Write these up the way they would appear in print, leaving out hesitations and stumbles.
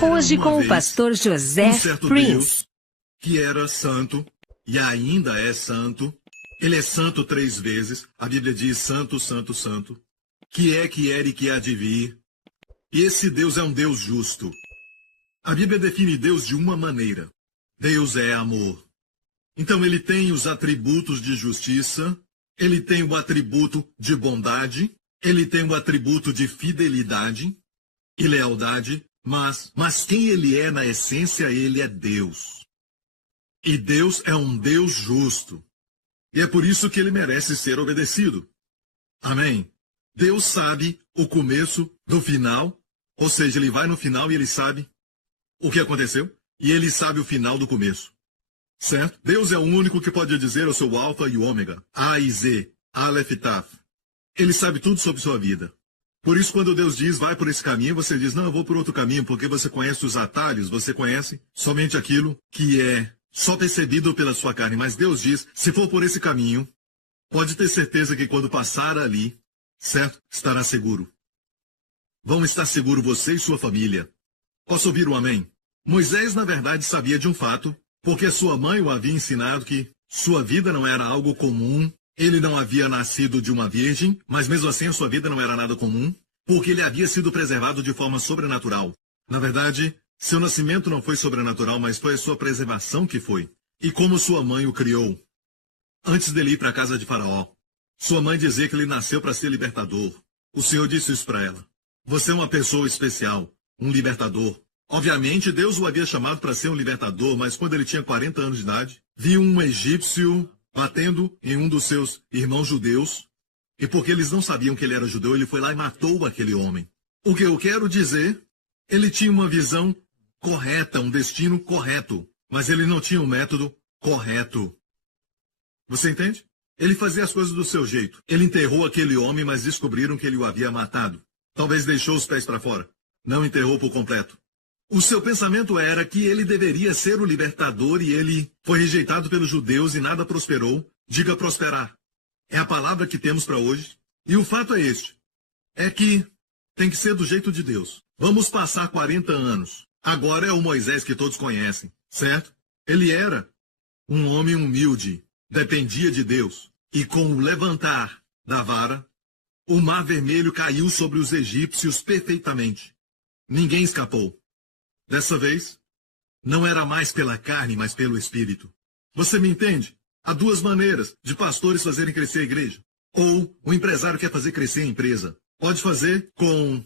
Hoje com o pastor José certo Prince. Deus que era santo e ainda é santo. Ele é santo 3 vezes. A Bíblia diz santo, santo, santo. Que era e que há de vir. E esse Deus é um Deus justo. A Bíblia define Deus de uma maneira. Deus é amor. Então ele tem os atributos de justiça, ele tem o atributo de bondade, ele tem o atributo de fidelidade e lealdade, mas quem ele é na essência, ele é Deus. E Deus é um Deus justo. E é por isso que ele merece ser obedecido. Amém? Deus sabe o começo do final, ou seja, ele vai no final e ele sabe o que aconteceu, e ele sabe o final do começo. Certo? Deus é o único que pode dizer eu sou o Alfa e o Ômega, A e Z, Aleph e Taf. Ele sabe tudo sobre sua vida. Por isso, quando Deus diz, vai por esse caminho, você diz, não, eu vou por outro caminho, porque você conhece os atalhos, você conhece somente aquilo que é só percebido pela sua carne. Mas Deus diz, se for por esse caminho, pode ter certeza que quando passar ali, certo? Estará seguro. Vão estar seguro você e sua família. Posso ouvir um amém? Moisés, na verdade, sabia de um fato, porque sua mãe o havia ensinado que sua vida não era algo comum, ele não havia nascido de uma virgem, mas mesmo assim a sua vida não era nada comum, porque ele havia sido preservado de forma sobrenatural. Na verdade, seu nascimento não foi sobrenatural, mas foi a sua preservação que foi. E como sua mãe o criou, antes dele ir para a casa de Faraó, sua mãe dizia que ele nasceu para ser libertador. O Senhor disse isso para ela. Você é uma pessoa especial, um libertador. Obviamente, Deus o havia chamado para ser um libertador, mas quando ele tinha 40 anos de idade, viu um egípcio batendo em um dos seus irmãos judeus, e porque eles não sabiam que ele era judeu, ele foi lá e matou aquele homem. O que eu quero dizer, ele tinha uma visão correta, um destino correto, mas ele não tinha um método correto. Você entende? Ele fazia as coisas do seu jeito. Ele enterrou aquele homem, mas descobriram que ele o havia matado. Talvez deixou os pés para fora. Não enterrou por completo. O seu pensamento era que ele deveria ser o libertador e ele foi rejeitado pelos judeus e nada prosperou. Diga prosperar. É a palavra que temos para hoje. E o fato é este. É que tem que ser do jeito de Deus. Vamos passar 40 anos. Agora é o Moisés que todos conhecem, certo? Ele era um homem humilde, dependia de Deus. E com o levantar da vara, o mar vermelho caiu sobre os egípcios perfeitamente. Ninguém escapou. Dessa vez, não era mais pela carne, mas pelo Espírito. Você me entende? Há 2 maneiras de pastores fazerem crescer a igreja. Ou o empresário quer fazer crescer a empresa. Pode fazer com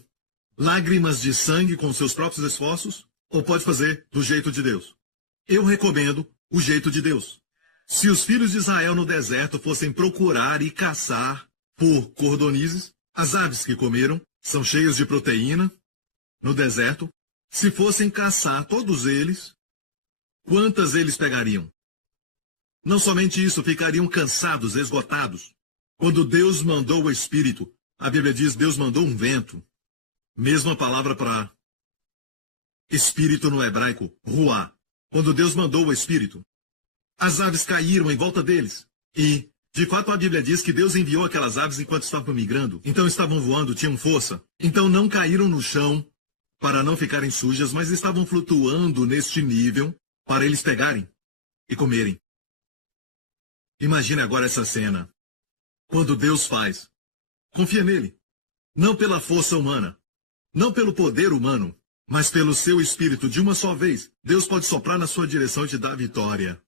lágrimas de sangue, com seus próprios esforços, ou pode fazer do jeito de Deus. Eu recomendo o jeito de Deus. Se os filhos de Israel no deserto fossem procurar e caçar por cordonizes, as aves que comeram são cheias de proteína no deserto. Se fossem caçar todos eles, quantas eles pegariam? Não somente isso, ficariam cansados, esgotados. Quando Deus mandou o Espírito, a Bíblia diz, Deus mandou um vento. Mesma palavra para Espírito no hebraico, ruá. Quando Deus mandou o Espírito, as aves caíram em volta deles. E, de fato, a Bíblia diz que Deus enviou aquelas aves enquanto estavam migrando. Então estavam voando, tinham força. Então não caíram no chão para não ficarem sujas, mas estavam flutuando neste nível para eles pegarem e comerem. Imagine agora essa cena. Quando Deus faz, confia nele. Não pela força humana, não pelo poder humano, mas pelo seu Espírito de uma só vez. Deus pode soprar na sua direção e te dar a vitória.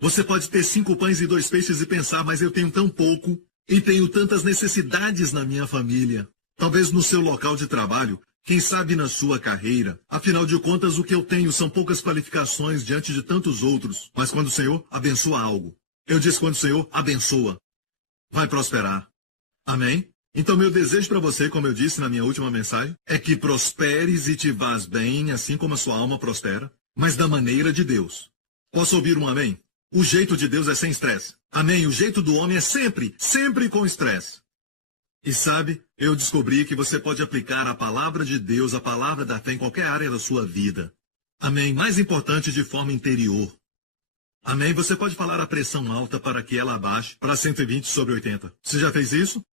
Você pode ter 5 pães e 2 peixes e pensar, mas eu tenho tão pouco e tenho tantas necessidades na minha família. Talvez no seu local de trabalho, quem sabe na sua carreira. Afinal de contas, o que eu tenho são poucas qualificações diante de tantos outros. Mas quando o Senhor abençoa algo, eu disse quando o Senhor abençoa, vai prosperar. Amém? Então meu desejo para você, como eu disse na minha última mensagem, é que prosperes e te vás bem, assim como a sua alma prospera, mas da maneira de Deus. Posso ouvir um amém? O jeito de Deus é sem estresse. Amém? O jeito do homem é sempre com estresse. E sabe, eu descobri que você pode aplicar a palavra de Deus, a palavra da fé em qualquer área da sua vida. Amém? Mais importante, de forma interior. Amém? Você pode falar a pressão alta para que ela abaixe para 120/80. Você já fez isso?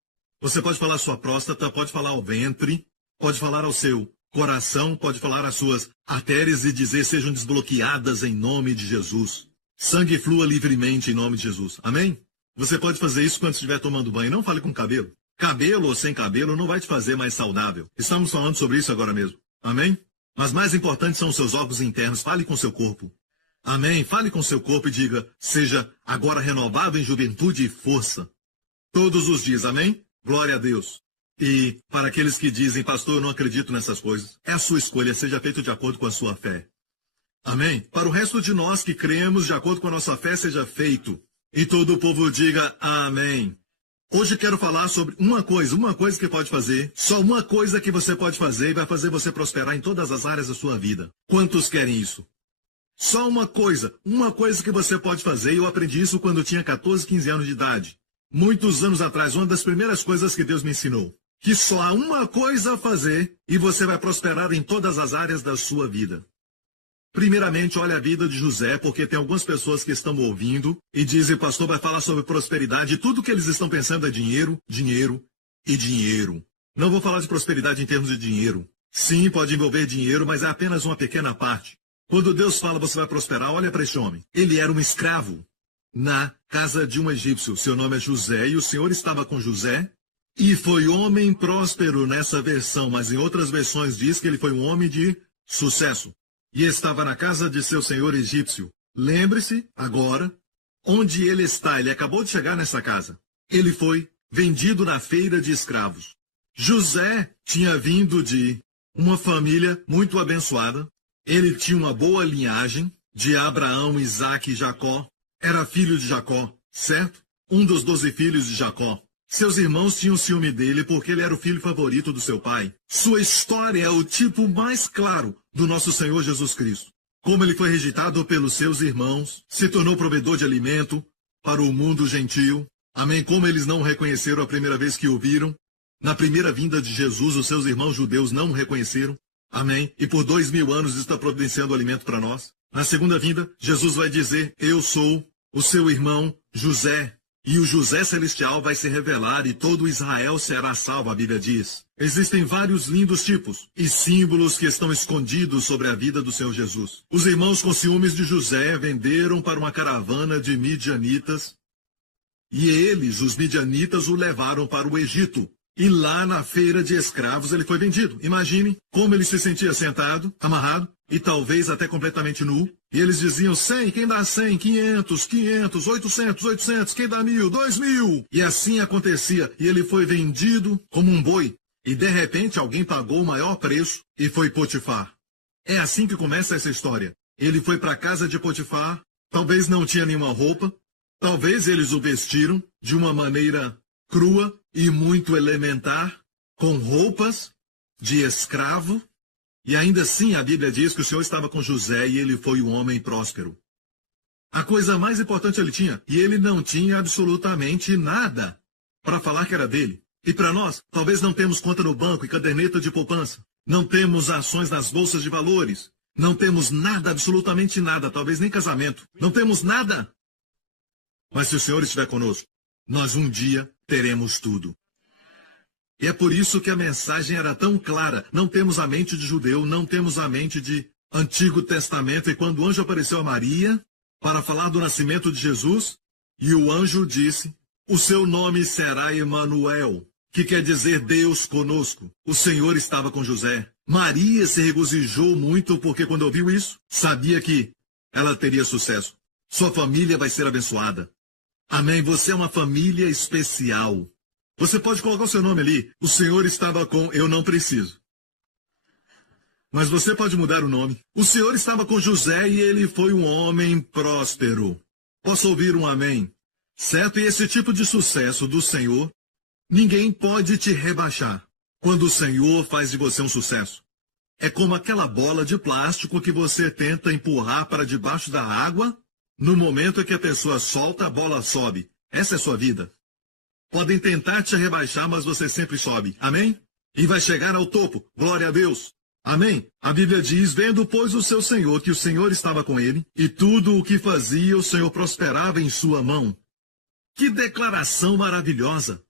Você pode falar a sua próstata, pode falar ao ventre, pode falar ao seu coração, pode falar as suas artérias e dizer sejam desbloqueadas em nome de Jesus. Sangue flua livremente em nome de Jesus. Amém? Você pode fazer isso quando estiver tomando banho. Não fale com o cabelo. Cabelo ou sem cabelo não vai te fazer mais saudável. Estamos falando sobre isso agora mesmo. Amém? Mas mais importante são os seus órgãos internos. Fale com o seu corpo. Amém? Fale com o seu corpo e diga, seja agora renovado em juventude e força. Todos os dias. Amém? Glória a Deus. E para aqueles que dizem, pastor, eu não acredito nessas coisas, é a sua escolha, seja feito de acordo com a sua fé. Amém? Para o resto de nós que cremos, de acordo com a nossa fé, seja feito. E todo o povo diga amém. Hoje quero falar sobre uma coisa que pode fazer, só uma coisa que você pode fazer e vai fazer você prosperar em todas as áreas da sua vida. Quantos querem isso? Só uma coisa que você pode fazer, e eu aprendi isso quando eu tinha 14, 15 anos de idade. Muitos anos atrás, uma das primeiras coisas que Deus me ensinou. Que só há uma coisa a fazer e você vai prosperar em todas as áreas da sua vida. Primeiramente, olha a vida de José, porque tem algumas pessoas que estão ouvindo e dizem, pastor, vai falar sobre prosperidade, e tudo que eles estão pensando é dinheiro, dinheiro e dinheiro. Não vou falar de prosperidade em termos de dinheiro. Sim, pode envolver dinheiro, mas é apenas uma pequena parte. Quando Deus fala você vai prosperar, olha para este homem. Ele era um escravo na casa de um egípcio. Seu nome é José e o Senhor estava com José. E foi homem próspero nessa versão, mas em outras versões diz que ele foi um homem de sucesso. E estava na casa de seu senhor egípcio. Lembre-se, agora, onde ele está. Ele acabou de chegar nessa casa. Ele foi vendido na feira de escravos. José tinha vindo de uma família muito abençoada. Ele tinha uma boa linhagem de Abraão, Isaque e Jacó. Era filho de Jacó, certo? Um dos 12 filhos de Jacó. Seus irmãos tinham ciúme dele porque ele era o filho favorito do seu pai. Sua história é o tipo mais claro do nosso Senhor Jesus Cristo. Como ele foi rejeitado pelos seus irmãos, se tornou provedor de alimento para o mundo gentil. Amém? Como eles não o reconheceram a primeira vez que o viram. Na primeira vinda de Jesus, os seus irmãos judeus não o reconheceram. Amém? E por 2000 anos está providenciando alimento para nós. Na segunda vinda, Jesus vai dizer, eu sou o seu irmão José. E o José Celestial vai se revelar e todo Israel será salvo, a Bíblia diz. Existem vários lindos tipos e símbolos que estão escondidos sobre a vida do Senhor Jesus. Os irmãos com ciúmes de José venderam para uma caravana de midianitas. E eles, os midianitas, o levaram para o Egito. E lá na feira de escravos ele foi vendido. Imagine como ele se sentia sentado, amarrado, e talvez até completamente nu. E eles diziam 100, quem dá 100, 500, 500, 800, 800, quem dá 1000, 2000. E assim acontecia. E ele foi vendido como um boi. E de repente alguém pagou o maior preço e foi Potifar. É assim que começa essa história. Ele foi para a casa de Potifar, talvez não tinha nenhuma roupa, talvez eles o vestiram de uma maneira crua e muito elementar, com roupas de escravo. E ainda assim a Bíblia diz que o Senhor estava com José e ele foi um homem próspero. A coisa mais importante ele tinha, e ele não tinha absolutamente nada para falar que era dele. E para nós, talvez não temos conta no banco e caderneta de poupança. Não temos ações nas bolsas de valores. Não temos nada, absolutamente nada, talvez nem casamento. Não temos nada. Mas se o Senhor estiver conosco, nós um dia teremos tudo. E é por isso que a mensagem era tão clara. Não temos a mente de judeu, não temos a mente de Antigo Testamento. E quando o anjo apareceu a Maria para falar do nascimento de Jesus, e o anjo disse, o seu nome será Emanuel, que quer dizer Deus conosco. O Senhor estava com José. Maria se regozijou muito porque quando ouviu isso, sabia que ela teria sucesso. Sua família vai ser abençoada. Amém. Você é uma família especial. Você pode colocar o seu nome ali. O Senhor estava com... Eu não preciso. Mas você pode mudar o nome. O Senhor estava com José e ele foi um homem próspero. Posso ouvir um amém? Certo? E esse tipo de sucesso do Senhor, ninguém pode te rebaixar. Quando o Senhor faz de você um sucesso. É como aquela bola de plástico que você tenta empurrar para debaixo da água. No momento em que a pessoa solta, a bola sobe. Essa é a sua vida. Podem tentar te rebaixar, mas você sempre sobe. Amém? E vai chegar ao topo. Glória a Deus. Amém? A Bíblia diz, vendo, pois, o seu Senhor, que o Senhor estava com ele, e tudo o que fazia, o Senhor prosperava em sua mão. Que declaração maravilhosa!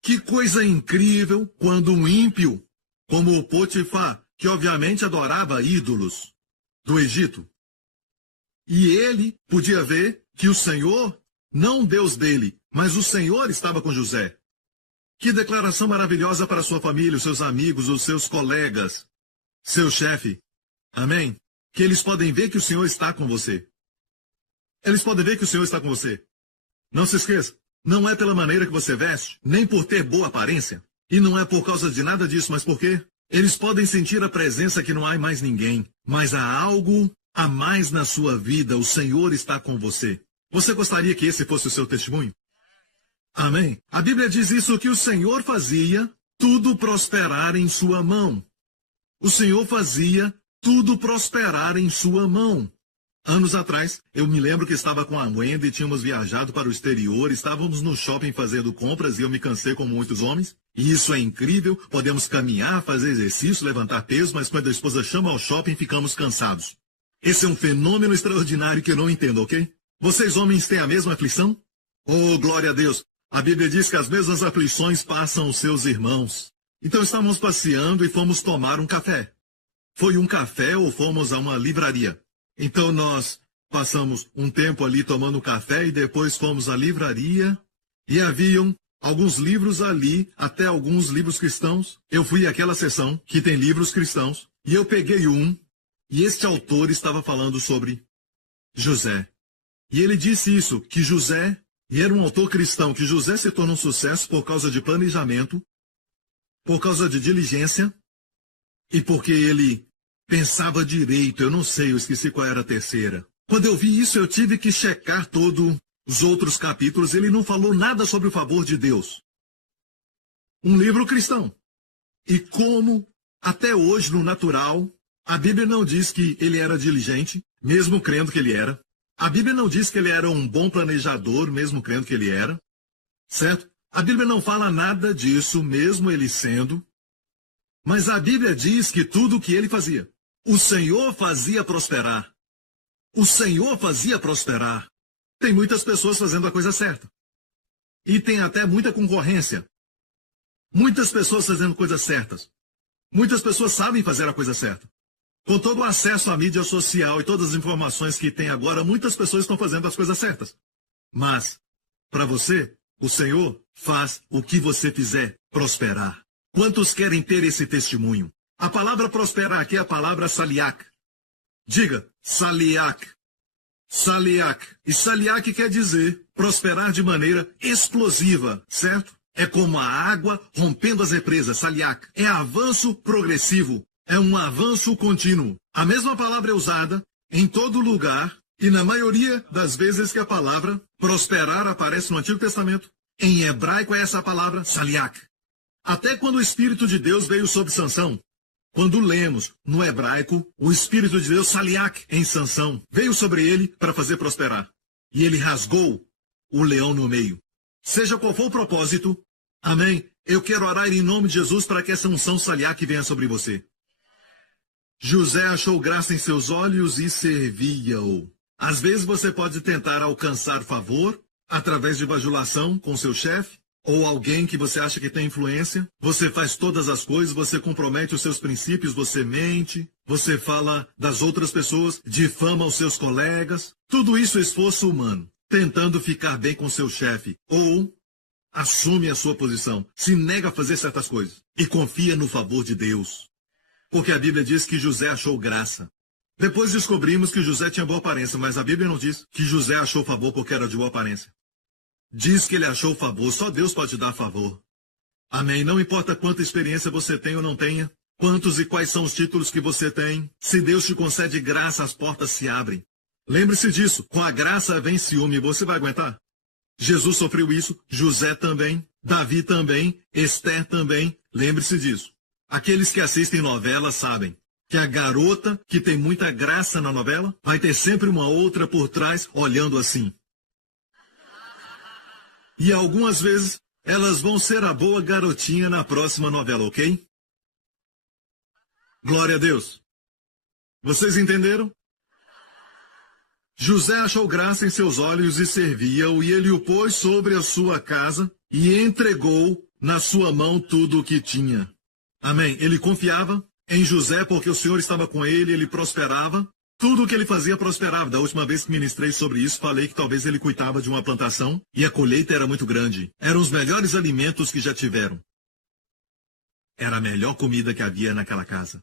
Que coisa incrível quando um ímpio, como o Potifar, que obviamente adorava ídolos do Egito. E ele podia ver que o Senhor, não o Deus dele, mas o Senhor estava com José. Que declaração maravilhosa para sua família, os seus amigos, os seus colegas, seu chefe. Amém? Que eles podem ver que o Senhor está com você. Eles podem ver que o Senhor está com você. Não se esqueça, não é pela maneira que você veste, nem por ter boa aparência. E não é por causa de nada disso, mas por quê? Eles podem sentir a presença que não há mais ninguém. Mas há algo a mais na sua vida, o Senhor está com você. Você gostaria que esse fosse o seu testemunho? Amém? A Bíblia diz isso, que o Senhor fazia tudo prosperar em sua mão. O Senhor fazia tudo prosperar em sua mão. Anos atrás, eu me lembro que estava com a Wendy, tínhamos viajado para o exterior, estávamos no shopping fazendo compras e eu me cansei como muitos homens. E isso é incrível, podemos caminhar, fazer exercício, levantar peso, mas quando a esposa chama ao shopping, ficamos cansados. Esse é um fenômeno extraordinário que eu não entendo, ok? Vocês homens têm a mesma aflição? Oh, glória a Deus! A Bíblia diz que as mesmas aflições passam os seus irmãos. Então estávamos passeando e fomos tomar um café. Foi um café ou fomos a uma livraria? Então nós passamos um tempo ali tomando café e depois fomos à livraria e haviam alguns livros ali, até alguns livros cristãos. Eu fui àquela seção que tem livros cristãos e eu peguei um e este autor estava falando sobre José. E ele disse isso, que José, e era um autor cristão, que José se tornou um sucesso por causa de planejamento, por causa de diligência e porque ele pensava direito. Eu não sei, eu esqueci qual era a terceira. Quando eu vi isso, eu tive que checar todos os outros capítulos. Ele não falou nada sobre o favor de Deus. Um livro cristão. E como, até hoje, no natural, a Bíblia não diz que ele era diligente, mesmo crendo que ele era. A Bíblia não diz que ele era um bom planejador, mesmo crendo que ele era. Certo? A Bíblia não fala nada disso, mesmo ele sendo. Mas a Bíblia diz que tudo o que ele fazia, o Senhor fazia prosperar. O Senhor fazia prosperar. Tem muitas pessoas fazendo a coisa certa. E tem até muita concorrência. Muitas pessoas fazendo coisas certas. Muitas pessoas sabem fazer a coisa certa. Com todo o acesso à mídia social e todas as informações que tem agora, muitas pessoas estão fazendo as coisas certas. Mas, para você, o Senhor faz o que você fizer prosperar. Quantos querem ter esse testemunho? A palavra prosperar aqui é a palavra saliak. Diga, saliak. Saliak. E saliak quer dizer prosperar de maneira explosiva, certo? É como a água rompendo as represas, saliak. É avanço progressivo. É um avanço contínuo. A mesma palavra é usada em todo lugar e na maioria das vezes que a palavra prosperar aparece no Antigo Testamento. Em hebraico é essa palavra saliak. Até quando o Espírito de Deus veio sobre Sansão. Quando lemos no hebraico, o Espírito de Deus, saliak, em Sansão, veio sobre ele para fazer prosperar. E ele rasgou o leão no meio. Seja qual for o propósito, amém, eu quero orar em nome de Jesus para que essa unção saliak venha sobre você. José achou graça em seus olhos e servia-o. Às vezes você pode tentar alcançar favor através de bajulação com seu chefe, ou alguém que você acha que tem influência. Você faz todas as coisas, você compromete os seus princípios, você mente, você fala das outras pessoas, difama os seus colegas. Tudo isso é esforço humano, tentando ficar bem com seu chefe. Ou assume a sua posição, se nega a fazer certas coisas e confia no favor de Deus. Porque a Bíblia diz que José achou graça. Depois descobrimos que José tinha boa aparência, mas a Bíblia não diz que José achou favor porque era de boa aparência. Diz que ele achou favor, só Deus pode dar favor. Amém? Não importa quanta experiência você tem ou não tenha, quantos e quais são os títulos que você tem, se Deus te concede graça, as portas se abrem. Lembre-se disso, com a graça vem ciúme, você vai aguentar? Jesus sofreu isso, José também, Davi também, Esther também, lembre-se disso. Aqueles que assistem novelas sabem que a garota que tem muita graça na novela vai ter sempre uma outra por trás olhando assim. E algumas vezes, elas vão ser a boa garotinha na próxima novela, ok? Glória a Deus. Vocês entenderam? José achou graça em seus olhos e servia-o, e ele o pôs sobre a sua casa e entregou na sua mão tudo o que tinha. Amém. Ele confiava em José, porque o Senhor estava com ele, ele prosperava. Tudo o que ele fazia prosperava. Da última vez que ministrei sobre isso, falei que talvez ele cuidava de uma plantação e a colheita era muito grande. Eram os melhores alimentos que já tiveram. Era a melhor comida que havia naquela casa.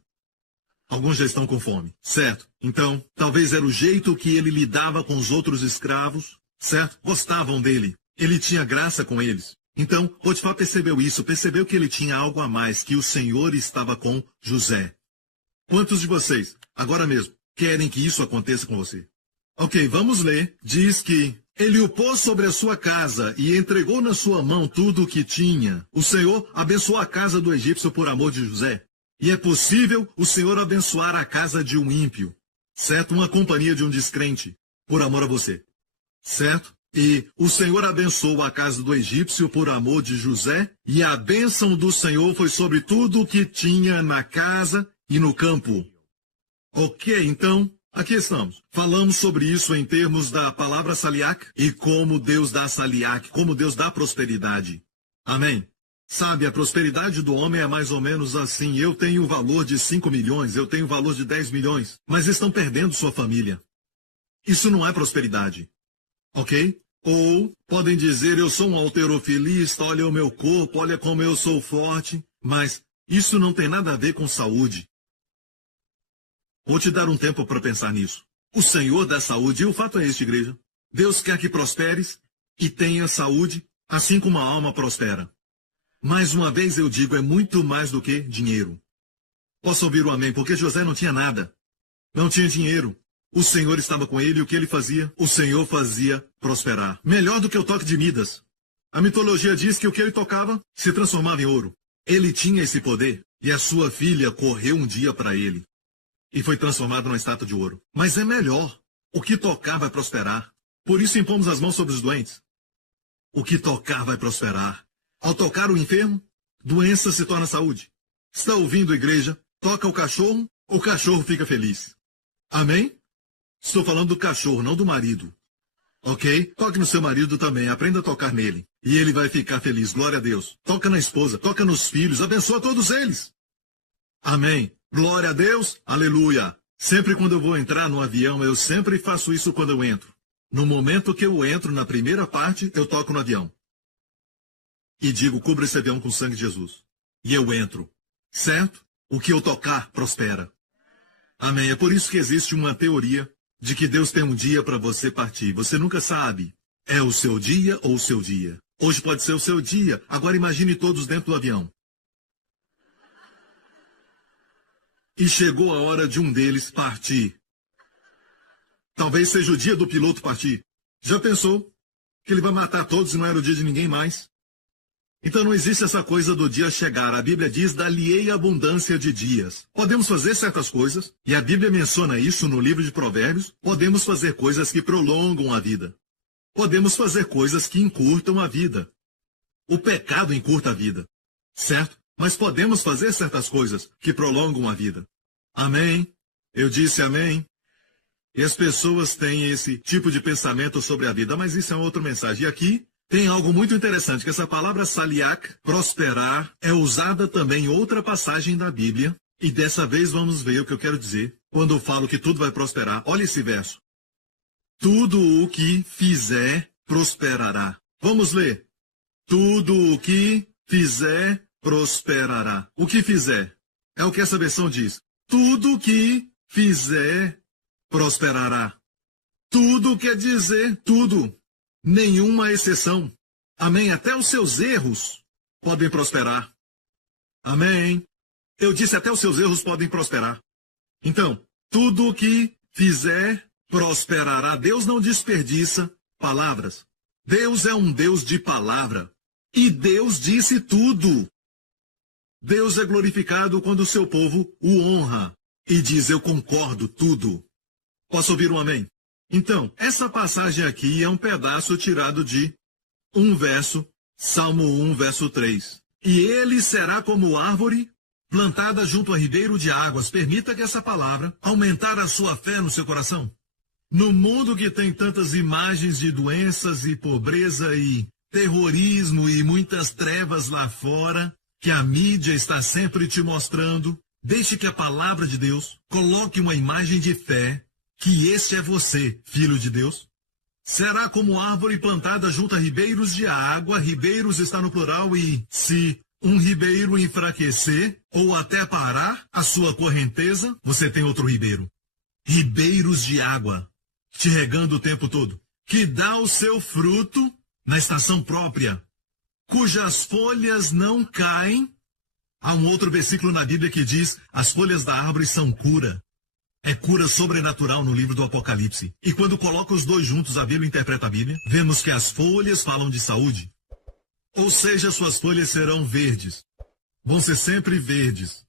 Alguns já estão com fome, certo? Então, talvez era o jeito que ele lidava com os outros escravos, certo? Gostavam dele. Ele tinha graça com eles. Então, Potifar percebeu isso, percebeu que ele tinha algo a mais, que o Senhor estava com José. Quantos de vocês, agora mesmo, querem que isso aconteça com você? Ok, vamos ler. Diz que ele o pôs sobre a sua casa e entregou na sua mão tudo o que tinha. O Senhor abençoou a casa do egípcio por amor de José. E é possível o Senhor abençoar a casa de um ímpio, certo? Uma companhia de um descrente, por amor a você, certo? E o Senhor abençoou a casa do egípcio por amor de José, e a bênção do Senhor foi sobre tudo o que tinha na casa e no campo. Ok, então, aqui estamos. Falamos sobre isso em termos da palavra saliak e como Deus dá saliak, como Deus dá prosperidade. Amém? Sabe, a prosperidade do homem é mais ou menos assim. Eu tenho o valor de 5 milhões, eu tenho o valor de 10 milhões, mas estão perdendo sua família. Isso não é prosperidade. Ok? Ou podem dizer, eu sou um halterofilista, olha o meu corpo, olha como eu sou forte, mas isso não tem nada a ver com saúde. Vou te dar um tempo para pensar nisso. O Senhor dá saúde, e o fato é este, igreja. Deus quer que prosperes e tenha saúde, assim como a alma prospera. Mais uma vez eu digo, é muito mais do que dinheiro. Posso ouvir o amém? Porque José não tinha nada. Não tinha dinheiro. O Senhor estava com ele e o que ele fazia? O Senhor fazia prosperar. Melhor do que o toque de Midas. A mitologia diz que o que ele tocava se transformava em ouro. Ele tinha esse poder e a sua filha correu um dia para ele. E foi transformado numa estátua de ouro. Mas é melhor. O que tocar vai prosperar. Por isso impomos as mãos sobre os doentes. O que tocar vai prosperar. Ao tocar o enfermo, doença se torna saúde. Está ouvindo, igreja? Toca o cachorro fica feliz. Amém? Estou falando do cachorro, não do marido. Ok? Toque no seu marido também, aprenda a tocar nele. E ele vai ficar feliz, glória a Deus. Toca na esposa, toca nos filhos, abençoa todos eles. Amém. Glória a Deus, aleluia. Sempre quando eu vou entrar no avião, eu sempre faço isso quando eu entro. No momento que eu entro na primeira parte, eu toco no avião. E digo, cubra esse avião com o sangue de Jesus. E eu entro. Certo? O que eu tocar, prospera. Amém. É por isso que existe uma teoria de que Deus tem um dia para você partir. Você nunca sabe. É o seu dia ou o seu dia. Hoje pode ser o seu dia. Agora imagine todos dentro do avião. E chegou a hora de um deles partir. Talvez seja o dia do piloto partir. Já pensou que ele vai matar todos e não era o dia de ninguém mais? Então não existe essa coisa do dia chegar. A Bíblia diz, dar-lhe-ei abundância de dias. Podemos fazer certas coisas, e a Bíblia menciona isso no livro de Provérbios. Podemos fazer coisas que prolongam a vida. Podemos fazer coisas que encurtam a vida. O pecado encurta a vida, certo? Mas podemos fazer certas coisas que prolongam a vida. Amém? Eu disse amém. E as pessoas têm esse tipo de pensamento sobre a vida, mas isso é outra mensagem. E aqui tem algo muito interessante, que essa palavra saliak, prosperar, é usada também em outra passagem da Bíblia. E dessa vez vamos ver o que eu quero dizer quando eu falo que tudo vai prosperar. Olha esse verso. Tudo o que fizer, prosperará. Vamos ler. Tudo o que fizer, prosperará. O que fizer? É o que essa versão diz. Tudo o que fizer, prosperará. Tudo quer dizer tudo. Nenhuma exceção. Amém? Até os seus erros podem prosperar. Amém? Eu disse até os seus erros podem prosperar. Então, tudo o que fizer, prosperará. Deus não desperdiça palavras. Deus é um Deus de palavra. E Deus disse tudo. Deus é glorificado quando o seu povo o honra. E diz, eu concordo tudo. Posso ouvir um amém? Então, essa passagem aqui é um pedaço tirado de um verso, Salmo 1, verso 3. E ele será como árvore plantada junto a ribeiro de águas. Permita que essa palavra aumentar a sua fé no seu coração. No mundo que tem tantas imagens de doenças e pobreza e terrorismo e muitas trevas lá fora, que a mídia está sempre te mostrando, Deixe que a palavra de Deus coloque uma imagem de fé que este é você, filho de Deus. Será como árvore plantada junto a ribeiros de água, ribeiros está no plural, e se um ribeiro enfraquecer ou até parar a sua correnteza, você tem outro ribeiro. Ribeiros de água, te regando o tempo todo, que dá o seu fruto na estação própria, cujas folhas não caem. Há um outro versículo na Bíblia que diz: as folhas da árvore são cura. É cura sobrenatural no livro do Apocalipse. E quando coloca os dois juntos, a Bíblia interpreta a Bíblia, vemos que as folhas falam de saúde. Ou seja, suas folhas serão verdes. Vão ser sempre verdes.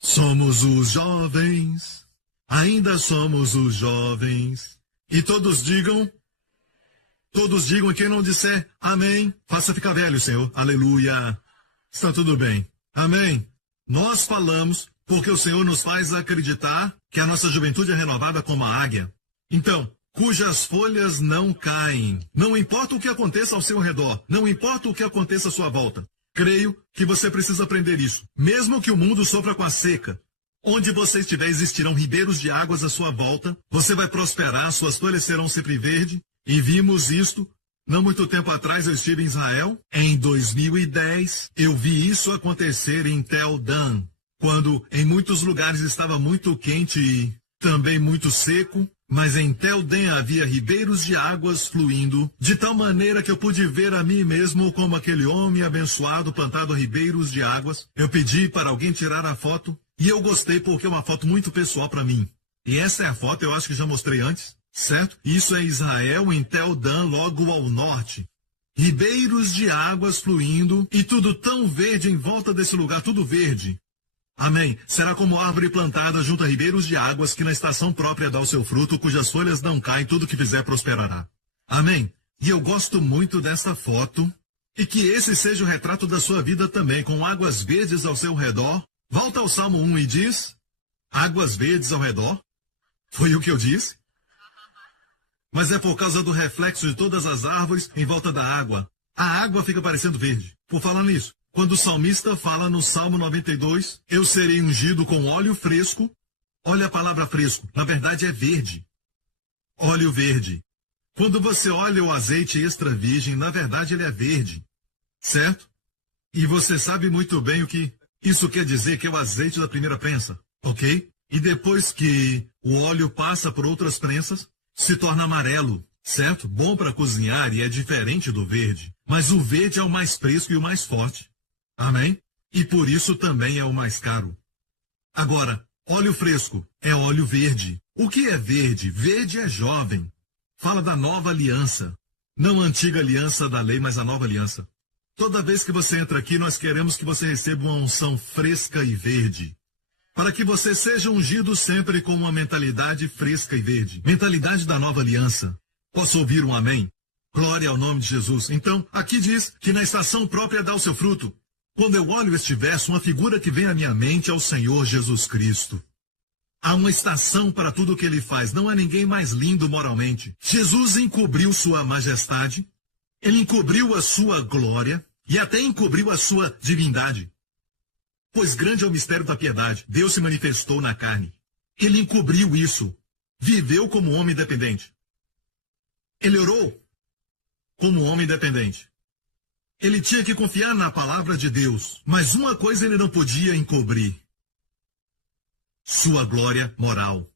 Somos os jovens. Ainda somos os jovens. E todos digam, e quem não disser amém, faça ficar velho, Senhor. Aleluia. Está tudo bem. Amém. Nós falamos porque o Senhor nos faz acreditar que a nossa juventude é renovada como a águia. Então, cujas folhas não caem. Não importa o que aconteça ao seu redor, não importa o que aconteça à sua volta. Creio que você precisa aprender isso. Mesmo que o mundo sofra com a seca, onde você estiver existirão ribeiros de águas à sua volta, você vai prosperar, suas folhas serão sempre verdes. E vimos isto. Não muito tempo atrás eu estive em Israel. Em 2010, eu vi isso acontecer em Tel Dan, quando em muitos lugares estava muito quente e também muito seco, mas em Tel Dan havia ribeiros de águas fluindo, de tal maneira que eu pude ver a mim mesmo como aquele homem abençoado plantado a ribeiros de águas. Eu pedi para alguém tirar a foto, e eu gostei porque é uma foto muito pessoal para mim. E essa é a foto, eu acho que já mostrei antes, certo? Isso é Israel, em Tel Dan, logo ao norte. Ribeiros de águas fluindo, e tudo tão verde em volta desse lugar, tudo verde. Amém. Será como árvore plantada junto a ribeiros de águas, que na estação própria dá o seu fruto, cujas folhas não caem, tudo que fizer prosperará. Amém. E eu gosto muito desta foto, e que esse seja o retrato da sua vida também, com águas verdes ao seu redor. Volta ao Salmo 1 e diz: águas verdes ao redor. Foi o que eu disse? Mas é por causa do reflexo de todas as árvores em volta da água. A água fica parecendo verde. Por falar nisso, quando o salmista fala no Salmo 92, eu serei ungido com óleo fresco. Olha a palavra fresco, na verdade é verde. Óleo verde. Quando você olha o azeite extra virgem, na verdade ele é verde. Certo? E você sabe muito bem o que isso quer dizer, que é o azeite da primeira prensa, ok? E depois que o óleo passa por outras prensas, se torna amarelo, certo? Bom para cozinhar e é diferente do verde. Mas o verde é o mais fresco e o mais forte. Amém? E por isso também é o mais caro. Agora, óleo fresco é óleo verde. O que é verde? Verde é jovem. Fala da nova aliança. Não a antiga aliança da lei, mas a nova aliança. Toda vez que você entra aqui, nós queremos que você receba uma unção fresca e verde. Para que você seja ungido sempre com uma mentalidade fresca e verde. Mentalidade da nova aliança. Posso ouvir um amém? Glória ao nome de Jesus. Então, aqui diz que na estação própria dá o seu fruto. Quando eu olho este verso, uma figura que vem à minha mente é o Senhor Jesus Cristo. Há uma estação para tudo o que ele faz. Não há ninguém mais lindo moralmente. Jesus encobriu sua majestade. Ele encobriu a sua glória. E até encobriu a sua divindade. Pois grande é o mistério da piedade. Deus se manifestou na carne. Ele encobriu isso. Viveu como homem independente. Ele orou como homem independente. Ele tinha que confiar na palavra de Deus. Mas uma coisa ele não podia encobrir: sua glória moral.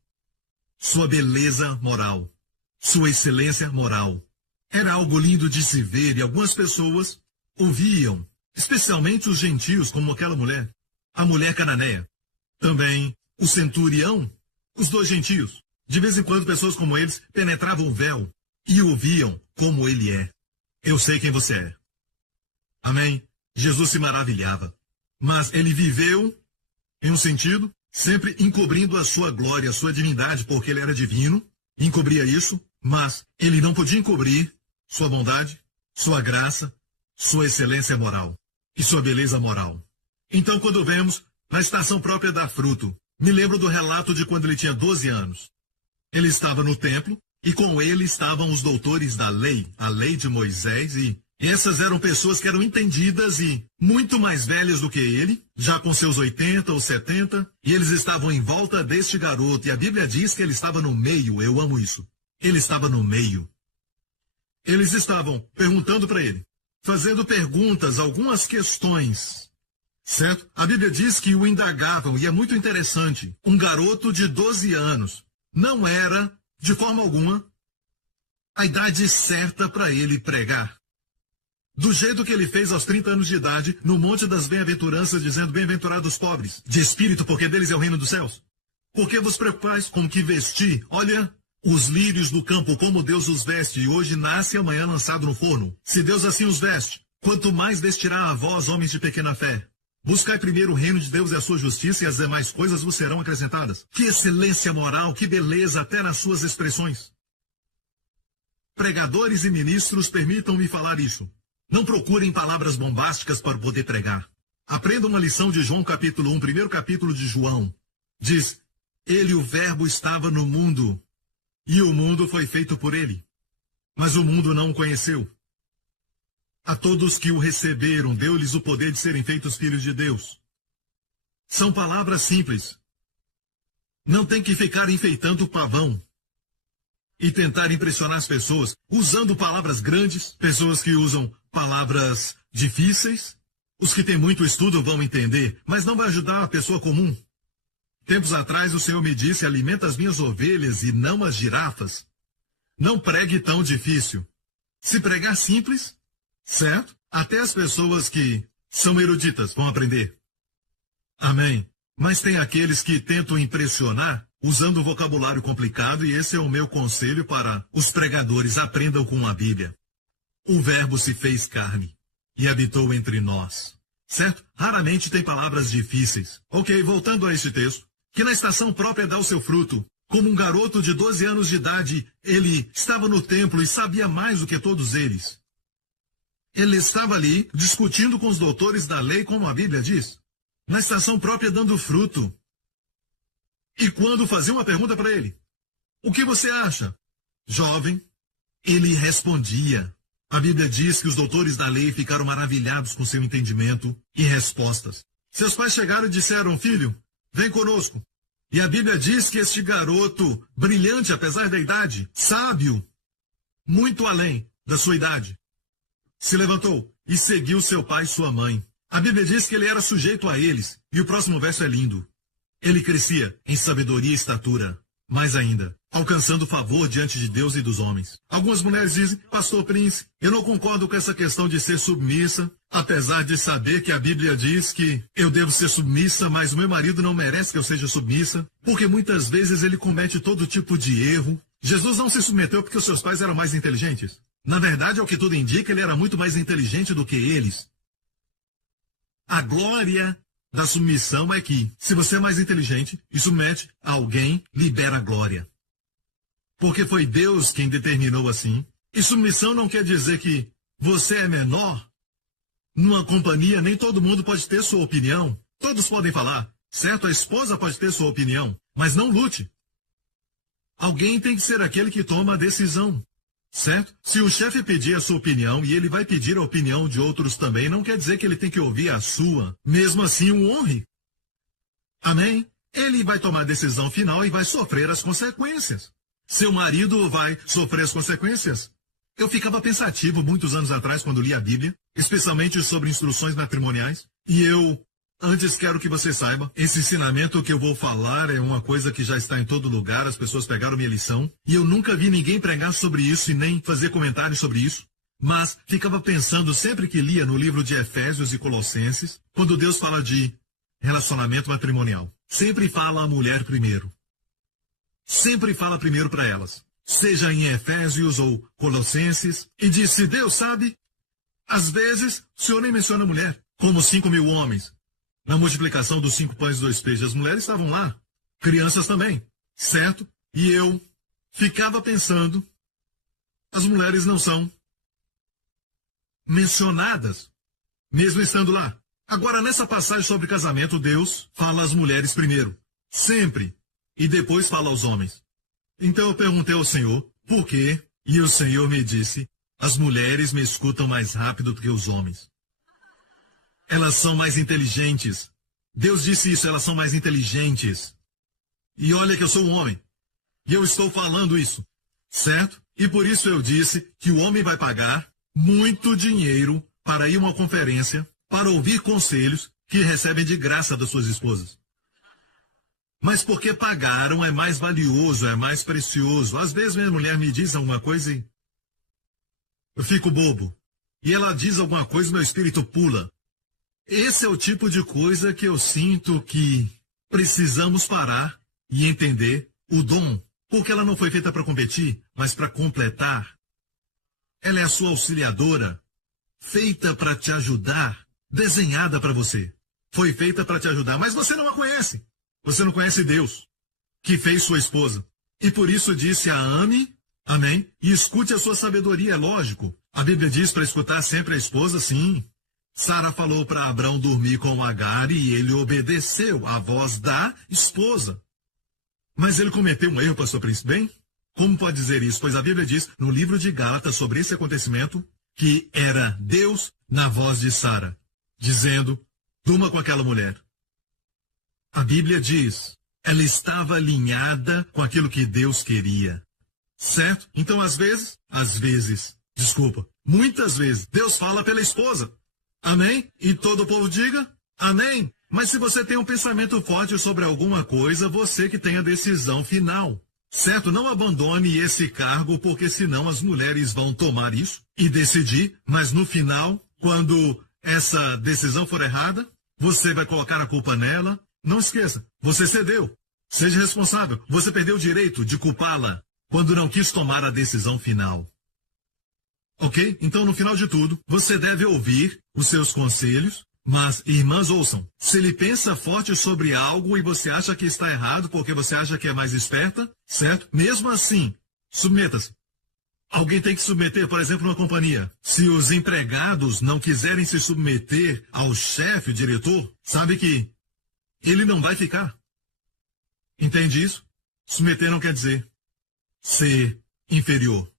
Sua beleza moral. Sua excelência moral. Era algo lindo de se ver e algumas pessoas ouviam, especialmente os gentios, como aquela mulher. A mulher cananeia. Também o centurião, os dois gentios. De vez em quando, pessoas como eles penetravam o véu e ouviam como ele é. Eu sei quem você é. Amém? Jesus se maravilhava. Mas ele viveu, em um sentido, sempre encobrindo a sua glória, a sua divindade, porque ele era divino, encobria isso, mas ele não podia encobrir sua bondade, sua graça, sua excelência moral e sua beleza moral. Então, quando vemos na estação própria dar fruto, me lembro do relato de quando ele tinha 12 anos. Ele estava no templo e com ele estavam os doutores da lei, a lei de Moisés, e Essas eram pessoas que eram entendidas e muito mais velhas do que ele, já com seus 80 ou 70, e eles estavam em volta deste garoto, e a Bíblia diz que ele estava no meio. Eu amo isso. Ele estava no meio. Eles estavam perguntando para ele, fazendo perguntas, algumas questões, certo? A Bíblia diz que o indagavam, e é muito interessante, um garoto de 12 anos não era, de forma alguma, a idade certa para ele pregar. Do jeito que ele fez aos 30 anos de idade, no Monte das Bem-aventuranças, dizendo, bem-aventurados os pobres, de espírito, porque deles é o reino dos céus. Por que vos preocupais com o que vestir? Olha, os lírios do campo, como Deus os veste, e hoje nasce e amanhã lançado no forno. Se Deus assim os veste, quanto mais vestirá a vós, homens de pequena fé. Buscai primeiro o reino de Deus e a sua justiça, e as demais coisas vos serão acrescentadas. Que excelência moral, que beleza até nas suas expressões. Pregadores e ministros, permitam-me falar isso. Não procurem palavras bombásticas para poder pregar. Aprenda uma lição de João capítulo 1, primeiro capítulo de João. Diz, ele, o verbo, estava no mundo, e o mundo foi feito por ele. Mas o mundo não o conheceu. A todos que o receberam, deu-lhes o poder de serem feitos filhos de Deus. São palavras simples. Não tem que ficar enfeitando o pavão e tentar impressionar as pessoas, usando palavras grandes, pessoas que usam palavras difíceis. Os que têm muito estudo vão entender, mas não vai ajudar a pessoa comum. Tempos atrás o Senhor me disse, alimenta as minhas ovelhas e não as girafas. Não pregue tão difícil. Se pregar simples, certo? Até as pessoas que são eruditas vão aprender. Amém. Mas tem aqueles que tentam impressionar usando vocabulário complicado, e esse é o meu conselho para os pregadores, aprendam com a Bíblia. O verbo se fez carne e habitou entre nós. Certo? Raramente tem palavras difíceis. Ok, voltando a este texto. Que na estação própria dá o seu fruto. Como um garoto de 12 anos de idade, ele estava no templo e sabia mais do que todos eles. Ele estava ali discutindo com os doutores da lei, como a Bíblia diz. Na estação própria dando fruto. E quando faziam uma pergunta para ele, o que você acha? Jovem, ele respondia. A Bíblia diz que os doutores da lei ficaram maravilhados com seu entendimento e respostas. Seus pais chegaram e disseram, filho, vem conosco. E a Bíblia diz que este garoto, brilhante apesar da idade, sábio, muito além da sua idade, se levantou e seguiu seu pai e sua mãe. A Bíblia diz que ele era sujeito a eles. E o próximo verso é lindo. Ele crescia em sabedoria e estatura, mais ainda, alcançando favor diante de Deus e dos homens. Algumas mulheres dizem, pastor Prince, eu não concordo com essa questão de ser submissa, apesar de saber que a Bíblia diz que eu devo ser submissa, mas o meu marido não merece que eu seja submissa, porque muitas vezes ele comete todo tipo de erro. Jesus não se submeteu porque os seus pais eram mais inteligentes. Na verdade, ao que tudo indica, ele era muito mais inteligente do que eles. A glória da submissão é que, se você é mais inteligente e submete a alguém, libera a glória. Porque foi Deus quem determinou assim. E submissão não quer dizer que você é menor. Numa companhia, nem todo mundo pode ter sua opinião. Todos podem falar, certo? A esposa pode ter sua opinião, mas não lute. Alguém tem que ser aquele que toma a decisão. Certo? Se o chefe pedir a sua opinião e ele vai pedir a opinião de outros também, não quer dizer que ele tem que ouvir a sua. Mesmo assim, o honre. Amém? Ele vai tomar a decisão final e vai sofrer as consequências. Seu marido vai sofrer as consequências. Eu ficava pensativo muitos anos atrás quando li a Bíblia, especialmente sobre instruções matrimoniais, e eu... Antes quero que você saiba, esse ensinamento que eu vou falar é uma coisa que já está em todo lugar, as pessoas pegaram minha lição, e eu nunca vi ninguém pregar sobre isso e nem fazer comentários sobre isso, mas ficava pensando sempre que lia no livro de Efésios e Colossenses, quando Deus fala de relacionamento matrimonial, sempre fala a mulher primeiro. Sempre fala primeiro para elas, seja em Efésios ou Colossenses, e diz, se Deus sabe, às vezes o Senhor nem menciona a mulher, como 5.000 homens. Na multiplicação dos 5 pães e 2 peixes, as mulheres estavam lá. Crianças também, certo? E eu ficava pensando, as mulheres não são mencionadas, mesmo estando lá. Agora, nessa passagem sobre casamento, Deus fala às mulheres primeiro, sempre, e depois fala aos homens. Então eu perguntei ao Senhor, por quê? E o Senhor me disse, As mulheres me escutam mais rápido do que os homens. Elas são mais inteligentes. Deus disse isso, elas são mais inteligentes. E olha que eu sou um homem. E eu estou falando isso, certo? E por isso eu disse que o homem vai pagar muito dinheiro para ir a uma conferência, para ouvir conselhos que recebem de graça das suas esposas. Mas porque pagaram é mais valioso, é mais precioso. Às vezes minha mulher me diz alguma coisa e eu fico bobo. E ela diz alguma coisa e meu espírito pula. Esse é o tipo de coisa que eu sinto que precisamos parar e entender o dom. Porque ela não foi feita para competir, mas para completar. Ela é a sua auxiliadora, feita para te ajudar, desenhada para você. Foi feita para te ajudar, mas você não a conhece. Você não conhece Deus, que fez sua esposa. E por isso disse a ame, amém, e escute a sua sabedoria, é lógico. A Bíblia diz para escutar sempre a esposa, sim. Sara falou para Abrão dormir com Agar e ele obedeceu à voz da esposa. Mas ele cometeu um erro, pastor Príncipe, bem? Como pode dizer isso? Pois a Bíblia diz, no livro de Gálatas, sobre esse acontecimento, que era Deus na voz de Sara, dizendo, durma com aquela mulher. A Bíblia diz, ela estava alinhada com aquilo que Deus queria. Certo? Então, muitas vezes, Deus fala pela esposa. Amém? E todo o povo diga, amém. Mas se você tem um pensamento forte sobre alguma coisa, você que tem a decisão final. Certo? Não abandone esse cargo, porque senão as mulheres vão tomar isso e decidir, mas no final, quando essa decisão for errada, você vai colocar a culpa nela. Não esqueça, você cedeu. Seja responsável. Você perdeu o direito de culpá-la quando não quis tomar a decisão final. Ok? Então, no final de tudo, você deve ouvir os seus conselhos. Mas, irmãs, ouçam, se ele pensa forte sobre algo e você acha que está errado porque você acha que é mais esperta, certo? Mesmo assim, submeta-se. Alguém tem que submeter, por exemplo, uma companhia. Se os empregados não quiserem se submeter ao chefe, o diretor, sabe que ele não vai ficar. Entende isso? Submeter não quer dizer ser inferior,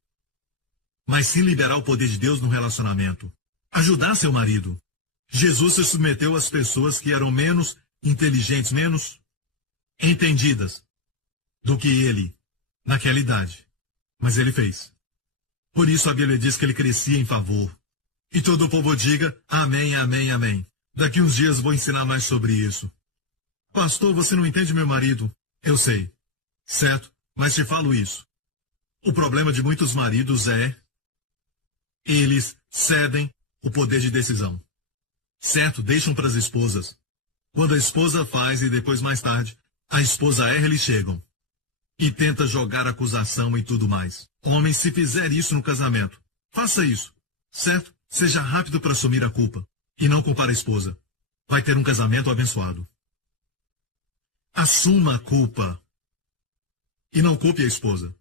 mas sim liberar o poder de Deus no relacionamento. Ajudar seu marido. Jesus se submeteu às pessoas que eram menos inteligentes, menos entendidas do que ele naquela idade. Mas ele fez. Por isso a Bíblia diz que ele crescia em favor. E todo o povo diga, amém, amém, amém. Daqui uns dias vou ensinar mais sobre isso. Pastor, você não entende meu marido? Eu sei. Certo? Mas te falo isso. O problema de muitos maridos é eles cedem o poder de decisão. Certo? Deixam para as esposas. Quando a esposa faz e depois mais tarde, a esposa erra, eles chegam. E tenta jogar acusação e tudo mais. Homem, se fizer isso no casamento, faça isso. Certo? Seja rápido para assumir a culpa. E não culpar a esposa. Vai ter um casamento abençoado. Assuma a culpa. E não culpe a esposa.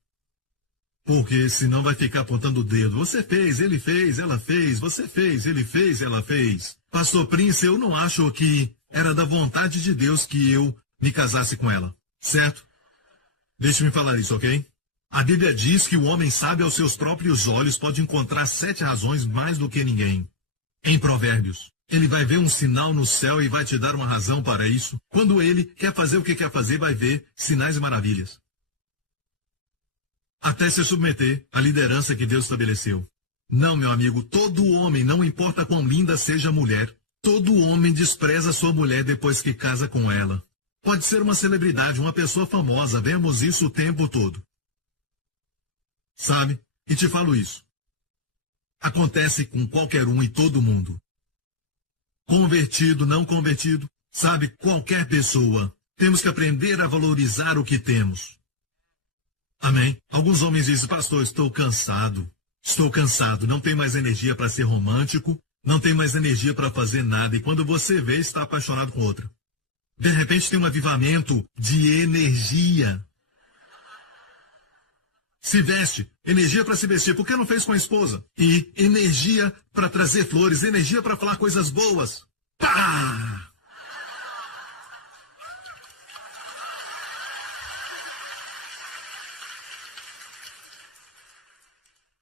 Porque senão vai ficar apontando o dedo. Você fez, ele fez, ela fez. Você fez, ele fez, ela fez. Pastor Prince, eu não acho que era da vontade de Deus que eu me casasse com ela. Certo? Deixe-me falar isso, ok? A Bíblia diz que o homem sábio aos seus próprios olhos pode encontrar 7 razões mais do que ninguém. Em Provérbios, ele vai ver um sinal no céu e vai te dar uma razão para isso. Quando ele quer fazer o que quer fazer, vai ver sinais e maravilhas. Até se submeter à liderança que Deus estabeleceu. Não, meu amigo, todo homem, não importa quão linda seja a mulher, todo homem despreza sua mulher depois que casa com ela. Pode ser uma celebridade, uma pessoa famosa, vemos isso o tempo todo. Sabe? E te falo isso. Acontece com qualquer um e todo mundo. Convertido, não convertido, sabe? Qualquer pessoa. Temos que aprender a valorizar o que temos. Amém? Alguns homens dizem, pastor, estou cansado, não tenho mais energia para ser romântico, não tenho mais energia para fazer nada, e quando você vê, está apaixonado com outra. De repente tem um avivamento de energia. Se veste, energia para se vestir, por que não fez com a esposa? E energia para trazer flores, energia para falar coisas boas. Pá!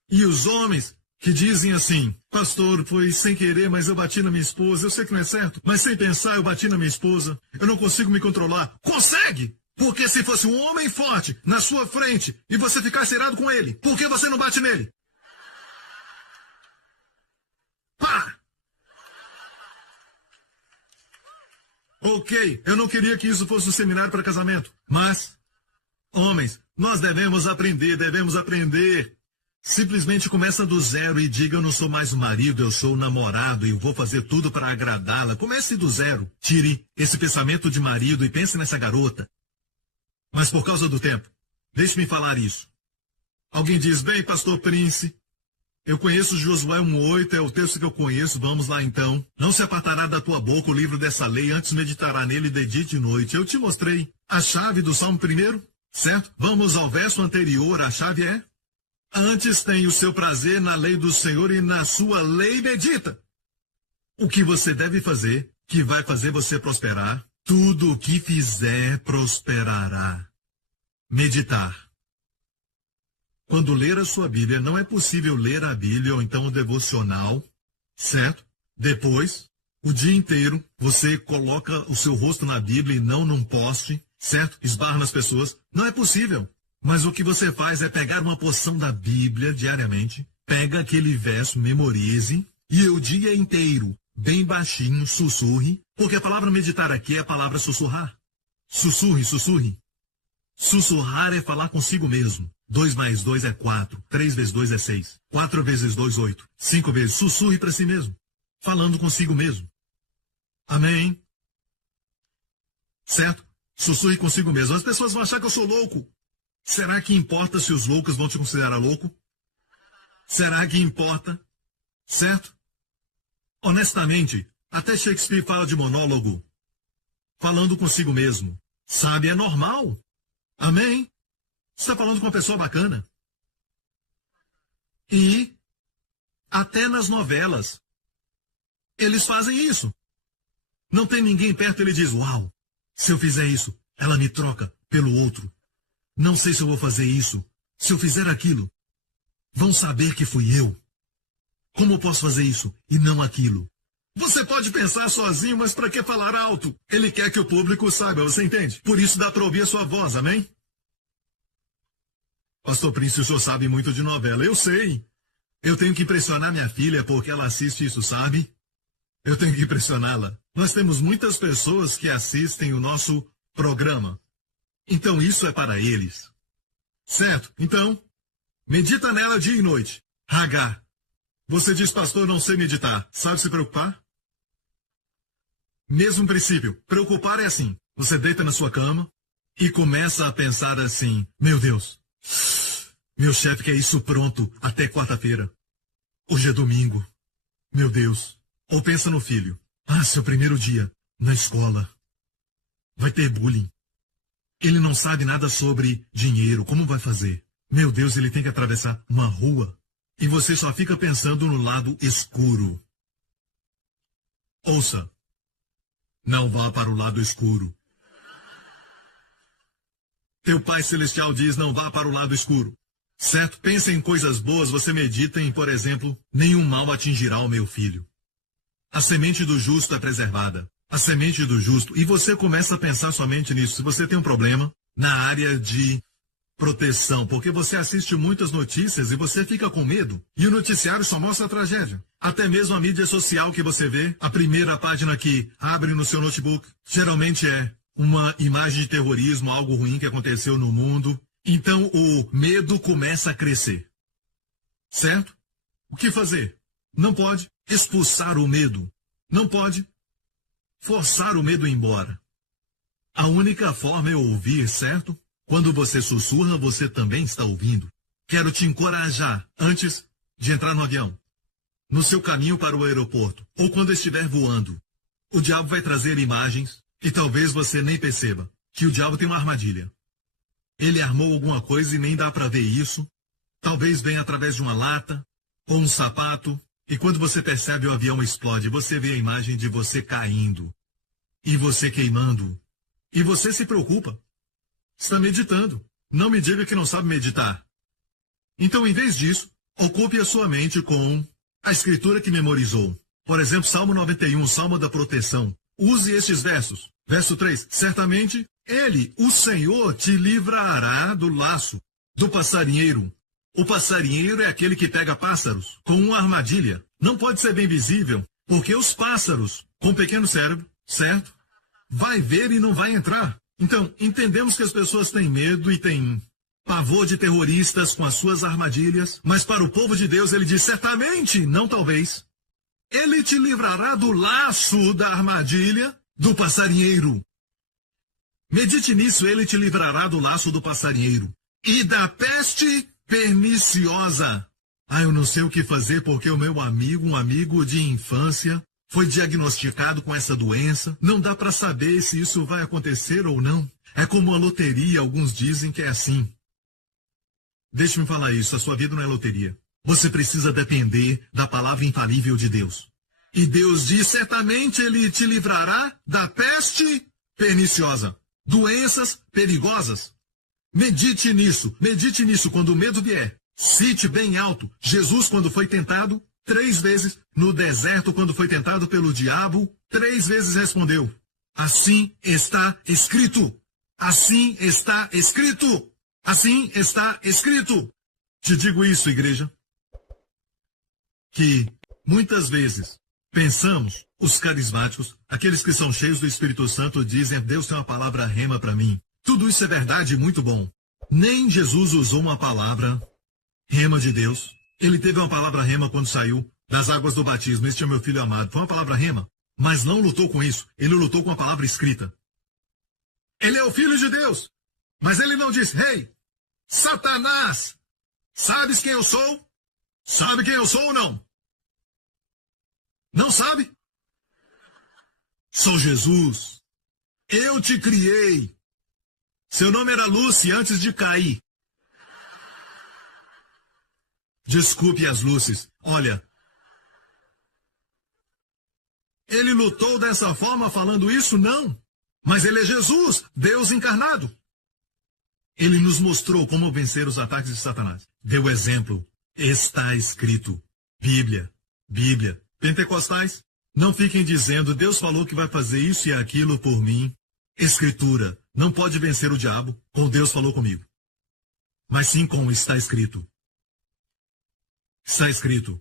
E os homens que dizem assim: pastor, foi sem querer, mas eu bati na minha esposa. Eu sei que não é certo, mas sem pensar eu bati na minha esposa. Eu não consigo me controlar. Consegue! Porque se fosse um homem forte na sua frente e você ficasse irado com ele, por que você não bate nele? Pá! Ok, eu não queria que isso fosse um seminário para casamento, mas, homens, nós devemos aprender. Simplesmente começa do zero e diga: eu não sou mais o marido, eu sou o namorado e eu vou fazer tudo para agradá-la. Comece do zero. Tire esse pensamento de marido e pense nessa garota. Mas por causa do tempo, deixe-me falar isso. Alguém diz: bem, pastor Prince, eu conheço Josué 1:8, é o texto que eu conheço, vamos lá então. Não se apartará da tua boca o livro dessa lei, antes meditará nele de dia e de noite. Eu te mostrei a chave do Salmo 1, certo? Vamos ao verso anterior, a chave é: antes tem o seu prazer na lei do Senhor e na sua lei medita. O que você deve fazer, que vai fazer você prosperar, tudo o que fizer prosperará. Meditar. Quando ler a sua Bíblia, não é possível ler a Bíblia ou então o devocional, certo? Depois, o dia inteiro, você coloca o seu rosto na Bíblia e não num poste, certo? Esbarra nas pessoas. Não é possível. Mas o que você faz é pegar uma porção da Bíblia diariamente, pega aquele verso, memorize, e o dia inteiro, bem baixinho, sussurre, porque a palavra meditar aqui é a palavra sussurrar. Sussurre, sussurre. Sussurrar é falar consigo mesmo. 2 mais 2 é 4. 3 vezes 2 é 6. 4 vezes 2, 8. 5 vezes. Sussurre para si mesmo. Falando consigo mesmo. Amém? Certo? Sussurre consigo mesmo. As pessoas vão achar que eu sou louco. Será que importa se os loucos vão te considerar louco? Será que importa? Certo? Honestamente, até Shakespeare fala de monólogo. Falando consigo mesmo. Sabe, é normal. Amém? Você está falando com uma pessoa bacana. E até nas novelas, eles fazem isso. Não tem ninguém perto, ele diz: uau, se eu fizer isso, ela me troca pelo outro. Não sei se eu vou fazer isso. Se eu fizer aquilo, vão saber que fui eu. Como eu posso fazer isso e não aquilo? Você pode pensar sozinho, mas para que falar alto? Ele quer que o público saiba, você entende? Por isso dá para ouvir a sua voz, amém? Pastor Prince, o senhor sabe muito de novela. Eu sei. Eu tenho que impressionar minha filha porque ela assiste isso, sabe? Eu tenho que impressioná-la. Nós temos muitas pessoas que assistem o nosso programa. Então isso é para eles. Certo? Então, medita nela dia e noite. Hagar. Você diz: pastor, não sei meditar. Sabe se preocupar? Mesmo princípio. Preocupar é assim. Você deita na sua cama e começa a pensar assim: meu Deus, meu chefe quer isso pronto até quarta-feira. Hoje é domingo. Meu Deus. Ou pensa no filho: ah, seu primeiro dia na escola. Vai ter bullying. Ele não sabe nada sobre dinheiro. Como vai fazer? Meu Deus, ele tem que atravessar uma rua. E você só fica pensando no lado escuro. Ouça. Não vá para o lado escuro. Teu Pai Celestial diz: não vá para o lado escuro. Certo? Pensa em coisas boas. Você medita em, por exemplo: nenhum mal atingirá o meu filho. A semente do justo é preservada. A semente do justo. E você começa a pensar somente nisso. Se você tem um problema na área de proteção, porque você assiste muitas notícias e você fica com medo. E o noticiário só mostra a tragédia. Até mesmo a mídia social que você vê, a primeira página que abre no seu notebook, geralmente é uma imagem de terrorismo, algo ruim que aconteceu no mundo. Então o medo começa a crescer. Certo? O que fazer? Não pode expulsar o medo. Não pode forçar o medo embora. A única forma é ouvir, certo? Quando você sussurra, você também está ouvindo. Quero te encorajar antes de entrar no avião, no seu caminho para o aeroporto, ou quando estiver voando. O diabo vai trazer imagens e talvez você nem perceba que o diabo tem uma armadilha. Ele armou alguma coisa e nem dá para ver isso. Talvez venha através de uma lata ou um sapato. E quando você percebe, o avião explode. Você vê a imagem de você caindo e você queimando. E você se preocupa. Está meditando. Não me diga que não sabe meditar. Então, em vez disso, Ocupe a sua mente com a escritura que memorizou. Por exemplo, Salmo 91, Salmo da proteção. Use estes versos. Verso 3. Certamente, ele, o Senhor, te livrará do laço, do passarinheiro. O passarinheiro é aquele que pega pássaros com uma armadilha. Não pode ser bem visível, porque os pássaros, com pequeno cérebro, certo? Vai ver e não vai entrar. Então, entendemos que as pessoas têm medo e têm pavor de terroristas com as suas armadilhas, mas para o povo de Deus ele diz certamente, não talvez. Ele te livrará do laço da armadilha do passarinheiro. Medite nisso, ele te livrará do laço do passarinheiro e da peste perniciosa. Eu não sei o que fazer porque o meu amigo, um amigo de infância, foi diagnosticado com essa doença. Não dá para saber se isso vai acontecer ou não. É como a loteria, alguns dizem que é assim. Deixe-me falar isso, a sua vida não é loteria. Você precisa depender da palavra infalível de Deus. E Deus diz, certamente ele te livrará da peste perniciosa, doenças perigosas. Medite nisso quando o medo vier. Cite bem alto, Jesus quando foi tentado 3 vezes, no deserto quando foi tentado pelo diabo, 3 vezes respondeu, assim está escrito, assim está escrito, assim está escrito. Te digo isso, igreja, que muitas vezes pensamos, os carismáticos, aqueles que são cheios do Espírito Santo, dizem, Deus tem uma palavra rema para mim. Tudo isso é verdade e muito bom. Nem Jesus usou uma palavra rema de Deus. Ele teve uma palavra rema quando saiu das águas do batismo. Este é meu filho amado. Foi uma palavra rema, mas não lutou com isso. Ele lutou com a palavra escrita. Ele é o filho de Deus. Mas ele não disse, hey, Satanás, sabes quem eu sou? Sabe quem eu sou ou não? Não sabe? Sou Jesus. Eu te criei. Seu nome era Lucy antes de cair. Desculpe as Lúcies. Olha, ele lutou dessa forma falando isso? Não. Mas ele é Jesus, Deus encarnado. Ele nos mostrou como vencer os ataques de Satanás. Deu exemplo. Está escrito. Bíblia. Bíblia. Pentecostais, não fiquem dizendo, Deus falou que vai fazer isso e aquilo por mim. Escritura. Não pode vencer o diabo com Deus falou comigo. Mas sim com está escrito. Está escrito.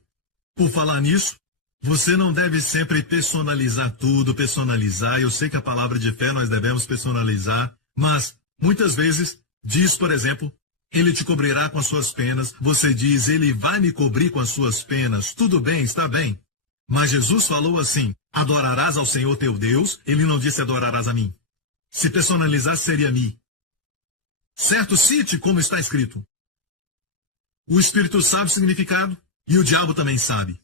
Por falar nisso, você não deve sempre personalizar tudo, personalizar. Eu sei que a palavra de fé nós devemos personalizar, mas muitas vezes diz, por exemplo, ele te cobrirá com as suas penas. Você diz, ele vai me cobrir com as suas penas. Tudo bem, está bem. Mas Jesus falou assim, adorarás ao Senhor teu Deus. Ele não disse adorarás a mim. Se personalizar seria mim. Certo? Cite como está escrito. O Espírito sabe o significado e o diabo também sabe.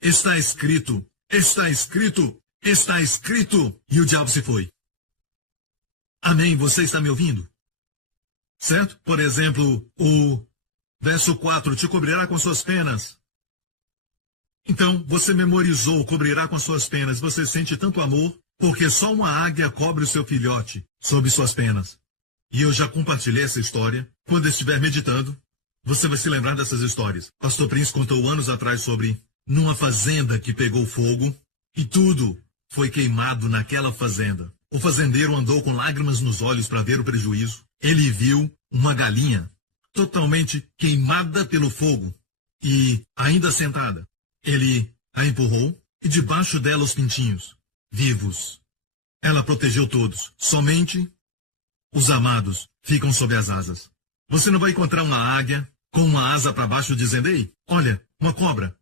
Está escrito, está escrito, está escrito, e o diabo se foi. Amém? Você está me ouvindo? Certo? Por exemplo, o verso 4, te cobrirá com suas penas. Então, você memorizou, cobrirá com suas penas. Você sente tanto amor, porque só uma águia cobre o seu filhote sob suas penas. E eu já compartilhei essa história. Quando estiver meditando, você vai se lembrar dessas histórias. Pastor Prince contou anos atrás sobre numa fazenda que pegou fogo e tudo foi queimado naquela fazenda. O fazendeiro andou com lágrimas nos olhos para ver o prejuízo. Ele viu uma galinha totalmente queimada pelo fogo e ainda sentada. Ele a empurrou e debaixo dela os pintinhos, vivos. Ela protegeu todos. Somente os amados ficam sob as asas. Você não vai encontrar uma águia com uma asa para baixo dizendo, ei, olha, uma cobra.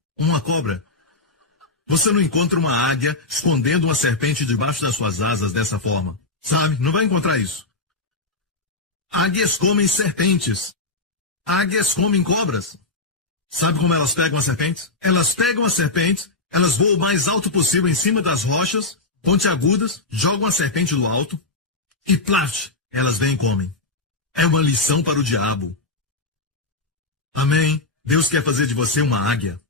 Você não encontra uma águia escondendo uma serpente debaixo das suas asas dessa forma. Sabe? Não vai encontrar isso. Águias comem serpentes. Águias comem cobras. Sabe como elas pegam as serpentes? Elas pegam as serpentes, elas voam o mais alto possível em cima das rochas, pontiagudas, jogam a serpente do alto e plaf, elas vêm e comem. É uma lição para o diabo. Amém? Deus quer fazer de você uma águia.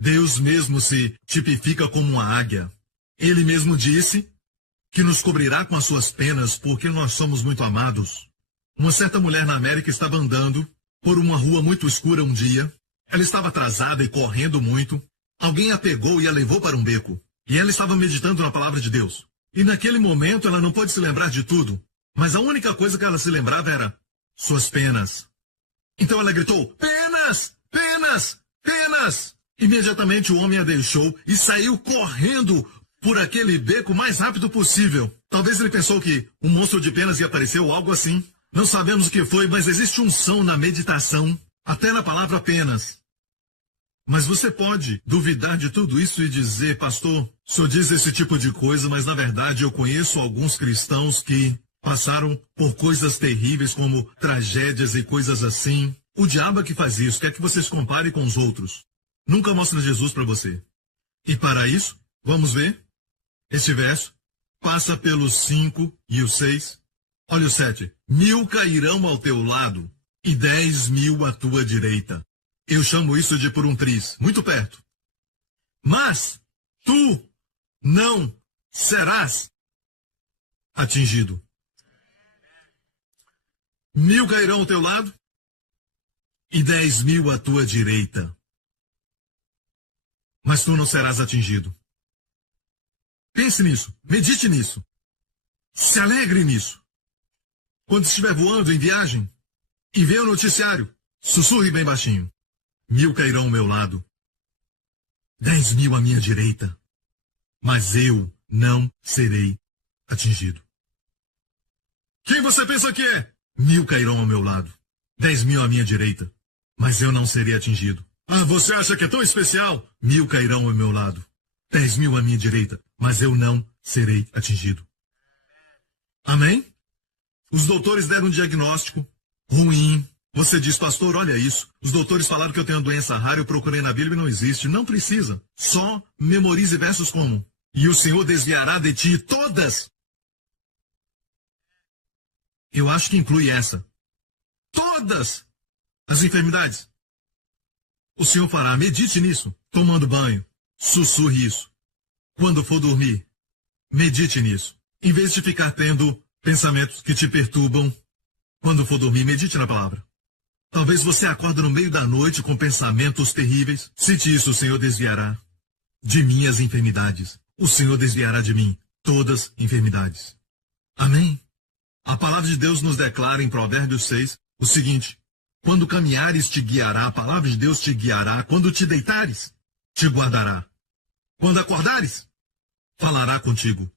Deus mesmo se tipifica como uma águia. Ele mesmo disse que nos cobrirá com as suas penas porque nós somos muito amados. Uma certa mulher na América estava andando por uma rua muito escura um dia. Ela viu uma águia Ela estava atrasada e correndo muito. Alguém a pegou e a levou para um beco. E ela estava meditando na palavra de Deus. E naquele momento ela não pôde se lembrar de tudo. Mas a única coisa que ela se lembrava era suas penas. Então ela gritou, penas, penas, penas. Imediatamente o homem a deixou e saiu correndo por aquele beco o mais rápido possível. Talvez ele pensou que um monstro de penas ia aparecer ou algo assim. Não sabemos o que foi, mas existe unção na meditação, até na palavra penas. Mas você pode duvidar de tudo isso e dizer, pastor, o senhor diz esse tipo de coisa, mas na verdade eu conheço alguns cristãos que passaram por coisas terríveis como tragédias e coisas assim. O diabo é que faz isso, quer que você se compare com os outros. Nunca mostra Jesus para você. E para isso, vamos ver, este verso passa pelos 5 e o 6. Olha o 7. 1000 cairão ao teu lado e 10.000 à tua direita. Eu chamo isso de por um triz, muito perto. Mas tu não serás atingido. 1000 cairão ao teu lado e 10.000 à tua direita. Mas tu não serás atingido. Pense nisso, medite nisso. Se alegre nisso. Quando estiver voando em viagem e vê o noticiário, sussurre bem baixinho. 1000 cairão ao meu lado, 10.000 à minha direita, mas eu não serei atingido. Quem você pensa que é? 1000 cairão ao meu lado, 10.000 à minha direita, mas eu não serei atingido. Ah, você acha que é tão especial? 1000 cairão ao meu lado, 10.000 à minha direita, mas eu não serei atingido. Amém? Os doutores deram um diagnóstico ruim. Você diz, pastor, olha isso. Os doutores falaram que eu tenho uma doença rara, eu procurei na Bíblia e não existe. Não precisa. Só memorize versos como: e o Senhor desviará de ti todas. Eu acho que inclui essa. Todas as enfermidades. O Senhor fará. Medite nisso. Tomando banho. Sussurre isso. Quando for dormir, medite nisso. Em vez de ficar tendo pensamentos que te perturbam, quando for dormir, medite na palavra. Talvez você acorde no meio da noite com pensamentos terríveis. Cite isso, o Senhor desviará de mim as enfermidades. O Senhor desviará de mim todas as enfermidades. Amém? A palavra de Deus nos declara em Provérbios 6 o seguinte: quando caminhares te guiará, a palavra de Deus te guiará. Quando te deitares, te guardará. Quando acordares, falará contigo.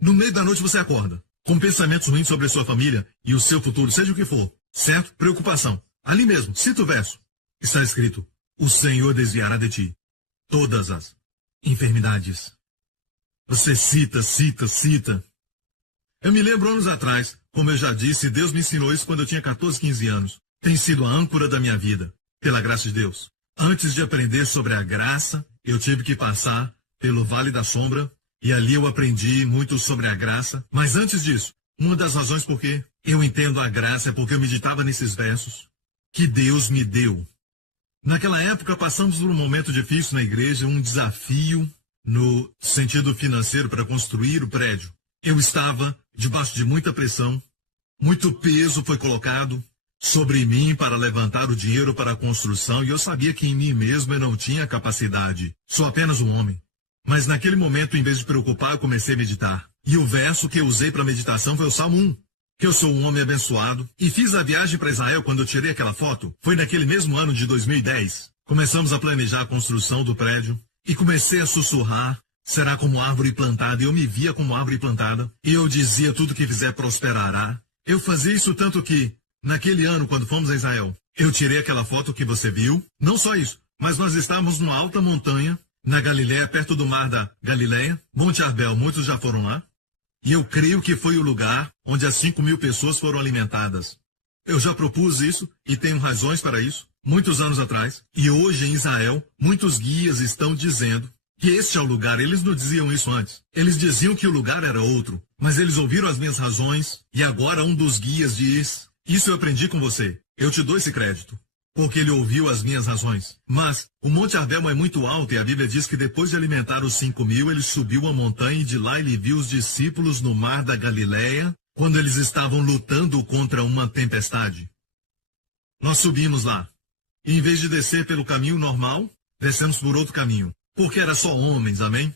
No meio da noite você acorda, com pensamentos ruins sobre a sua família e o seu futuro, seja o que for. Certo? Preocupação. Ali mesmo, cita o verso. Está escrito: o Senhor desviará de ti todas as enfermidades. Você cita. Eu me lembro anos atrás, como eu já disse, Deus me ensinou isso quando eu tinha 14, 15 anos. Tem sido a âncora da minha vida, pela graça de Deus. Antes de aprender sobre a graça, eu tive que passar pelo Vale da Sombra, e ali eu aprendi muito sobre a graça. Mas antes disso, uma das razões por que eu entendo a graça é porque eu meditava nesses versos que Deus me deu. Naquela época, passamos por um momento difícil na igreja, um desafio no sentido financeiro para construir o prédio. Eu estava debaixo de muita pressão, muito peso foi colocado sobre mim para levantar o dinheiro para a construção, e eu sabia que em mim mesmo eu não tinha capacidade. Sou apenas um homem. Mas naquele momento, em vez de preocupar, eu comecei a meditar. E o verso que eu usei para meditação foi o Salmo 1. Que eu sou um homem abençoado. E fiz a viagem para Israel quando eu tirei aquela foto. Foi naquele mesmo ano de 2010. Começamos a planejar a construção do prédio. E comecei a sussurrar. Será como árvore plantada. E eu me via como árvore plantada. E eu dizia: tudo que fizer prosperará. Eu fazia isso tanto que, naquele ano, quando fomos a Israel, eu tirei aquela foto que você viu. Não só isso, mas nós estávamos numa alta montanha, na Galileia, perto do mar da Galileia. Monte Arbel, muitos já foram lá. E eu creio que foi o lugar onde as 5.000 pessoas foram alimentadas. Eu já propus isso e tenho razões para isso, muitos anos atrás. E hoje em Israel, muitos guias estão dizendo que este é o lugar. Eles não diziam isso antes. Eles diziam que o lugar era outro. Mas eles ouviram as minhas razões e agora um dos guias diz: isso eu aprendi com você. Eu te dou esse crédito. Porque ele ouviu as minhas razões. Mas o Monte Arbel é muito alto e a Bíblia diz que depois de alimentar os 5.000, ele subiu a montanha e de lá ele viu os discípulos no mar da Galileia, quando eles estavam lutando contra uma tempestade. Nós subimos lá. E em vez de descer pelo caminho normal, descemos por outro caminho. Porque era só homens, amém?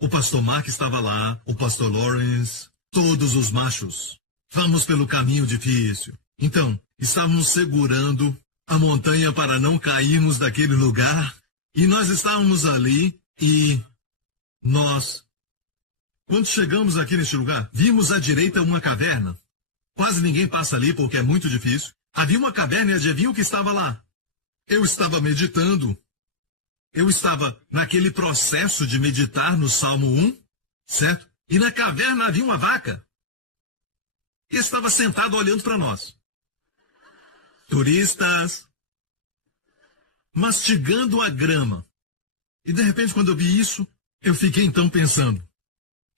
O pastor Mark estava lá, o pastor Lawrence, todos os machos. Vamos pelo caminho difícil. Então, estávamos segurando a montanha para não cairmos daquele lugar. E nós estávamos ali e quando chegamos aqui neste lugar, vimos à direita uma caverna. Quase ninguém passa ali porque é muito difícil. Havia uma caverna e adivinha o que estava lá? Eu estava meditando. Eu estava naquele processo de meditar no Salmo 1, certo? E na caverna havia uma vaca. E estava sentado olhando para nós. Turistas, mastigando a grama. E de repente, quando eu vi isso, eu fiquei então pensando.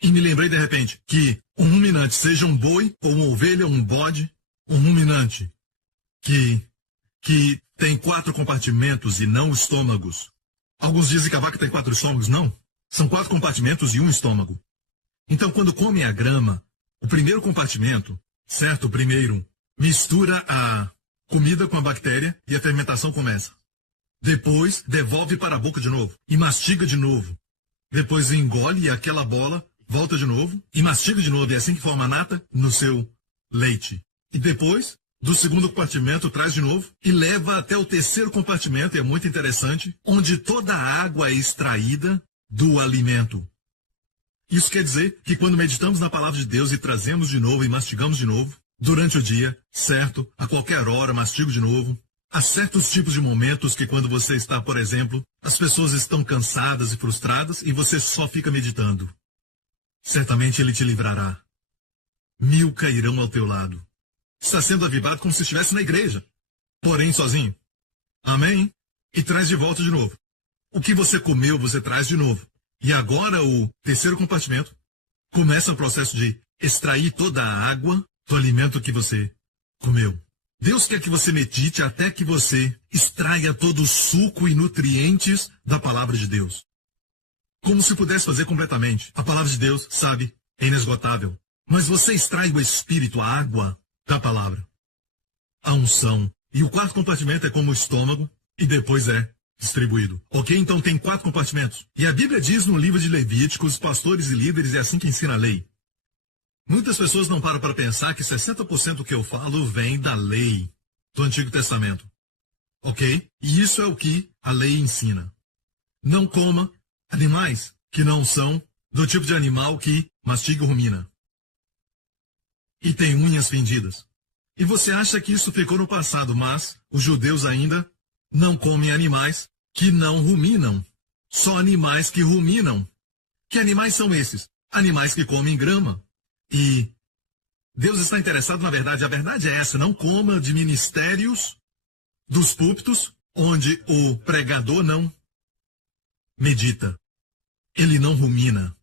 E me lembrei de repente que um ruminante, seja um boi, ou uma ovelha, ou um bode, um ruminante que tem 4 compartimentos e não estômagos. Alguns dizem que a vaca tem 4 estômagos. Não. São 4 compartimentos e um estômago. Então, quando comem a grama, o primeiro compartimento, certo? O primeiro mistura a comida com a bactéria e a fermentação começa. Depois, devolve para a boca de novo e mastiga de novo. Depois engole e aquela bola volta de novo e mastiga de novo. E é assim que forma a nata no seu leite. E depois, do segundo compartimento, traz de novo e leva até o terceiro compartimento, e é muito interessante, onde toda a água é extraída do alimento. Isso quer dizer que quando meditamos na palavra de Deus e trazemos de novo e mastigamos de novo, durante o dia, certo, a qualquer hora, mastigo de novo, há certos tipos de momentos que quando você está, por exemplo, as pessoas estão cansadas e frustradas e você só fica meditando. Certamente Ele te livrará. 1000 cairão ao teu lado. Está sendo avivado como se estivesse na igreja, porém sozinho. Amém? E traz de volta de novo. O que você comeu, você traz de novo. E agora o terceiro compartimento começa o processo de extrair toda a água do alimento que você comeu. Deus quer que você medite até que você extraia todo o suco e nutrientes da palavra de Deus. Como se pudesse fazer completamente. A palavra de Deus, sabe, é inesgotável. Mas você extrai o espírito, a água da palavra, a unção. E o quarto compartimento é como o estômago e depois é distribuído. Ok? Então tem 4 compartimentos. E a Bíblia diz no livro de Levíticos, pastores e líderes, é assim que ensina a lei. Muitas pessoas não param para pensar que 60% do que eu falo vem da lei do Antigo Testamento. Ok? E isso é o que a lei ensina. Não coma animais que não são do tipo de animal que mastiga e rumina. E tem unhas fendidas. E você acha que isso ficou no passado, mas os judeus ainda não comem animais que não ruminam. Só animais que ruminam. Que animais são esses? Animais que comem grama. E Deus está interessado na verdade. A verdade é essa, não coma de ministérios dos púlpitos onde o pregador não medita. Ele não rumina.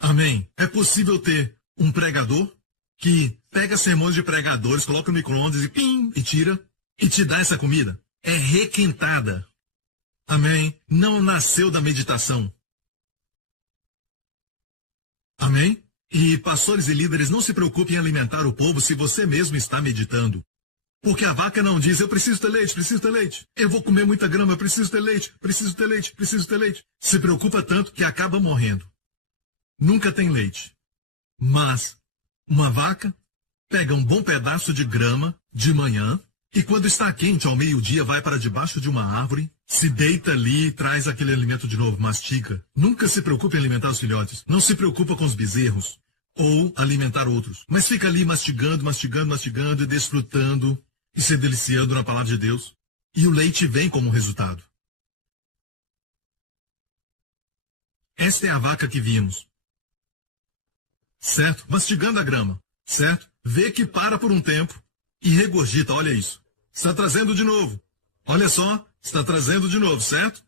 Amém? É possível ter um pregador que pega sermões de pregadores, coloca no micro-ondas e pim, e tira, e te dá essa comida. É requentada. Amém? Não nasceu da meditação. Amém? E pastores e líderes, não se preocupem em alimentar o povo se você mesmo está meditando. Porque a vaca não diz, eu preciso ter leite, preciso ter leite. Eu vou comer muita grama, eu preciso ter leite, preciso ter leite, preciso ter leite. Se preocupa tanto que acaba morrendo. Nunca tem leite. Mas uma vaca pega um bom pedaço de grama de manhã e quando está quente, ao meio-dia, vai para debaixo de uma árvore, se deita ali e traz aquele alimento de novo, mastiga. Nunca se preocupe em alimentar os filhotes. Não se preocupa com os bezerros ou alimentar outros. Mas fica ali mastigando, mastigando, mastigando e desfrutando e se deliciando na palavra de Deus. E o leite vem como resultado. Esta é a vaca que vimos. Certo? Mastigando a grama. Certo? Vê que para por um tempo e regurgita. Olha isso. Está trazendo de novo. Olha só. Está trazendo de novo, certo?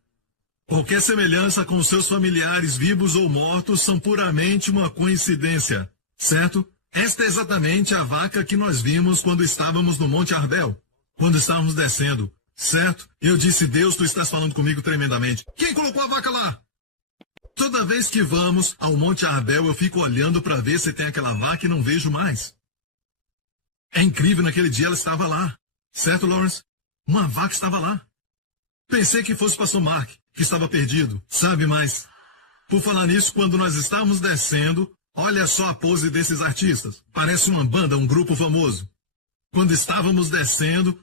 Qualquer semelhança com os seus familiares vivos ou mortos são puramente uma coincidência. Certo? Esta é exatamente a vaca que nós vimos quando estávamos no Monte Arbel. Quando estávamos descendo. Certo? Eu disse, Deus, tu estás falando comigo tremendamente. Quem colocou a vaca lá? Toda vez que vamos ao Monte Arbel, eu fico olhando para ver se tem aquela vaca e não vejo mais. É incrível, naquele dia ela estava lá. Certo, Lawrence? Uma vaca estava lá. Pensei que fosse o pastor Mark, que estava perdido, sabe, mas... Por falar nisso, quando nós estávamos descendo, olha só a pose desses artistas. Parece uma banda, um grupo famoso. Quando estávamos descendo...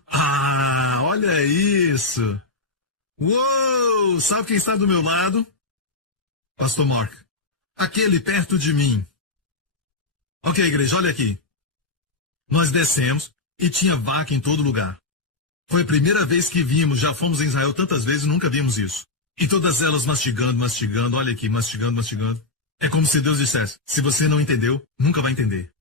olha isso! Uou! Sabe quem está do meu lado? Pastor Mark. Aquele perto de mim. Ok, igreja, olha aqui. Nós descemos e tinha vaca em todo lugar. Foi a primeira vez que vimos, já fomos em Israel tantas vezes e nunca vimos isso. E todas elas mastigando, olha aqui, mastigando. É como se Deus dissesse, se você não entendeu, nunca vai entender.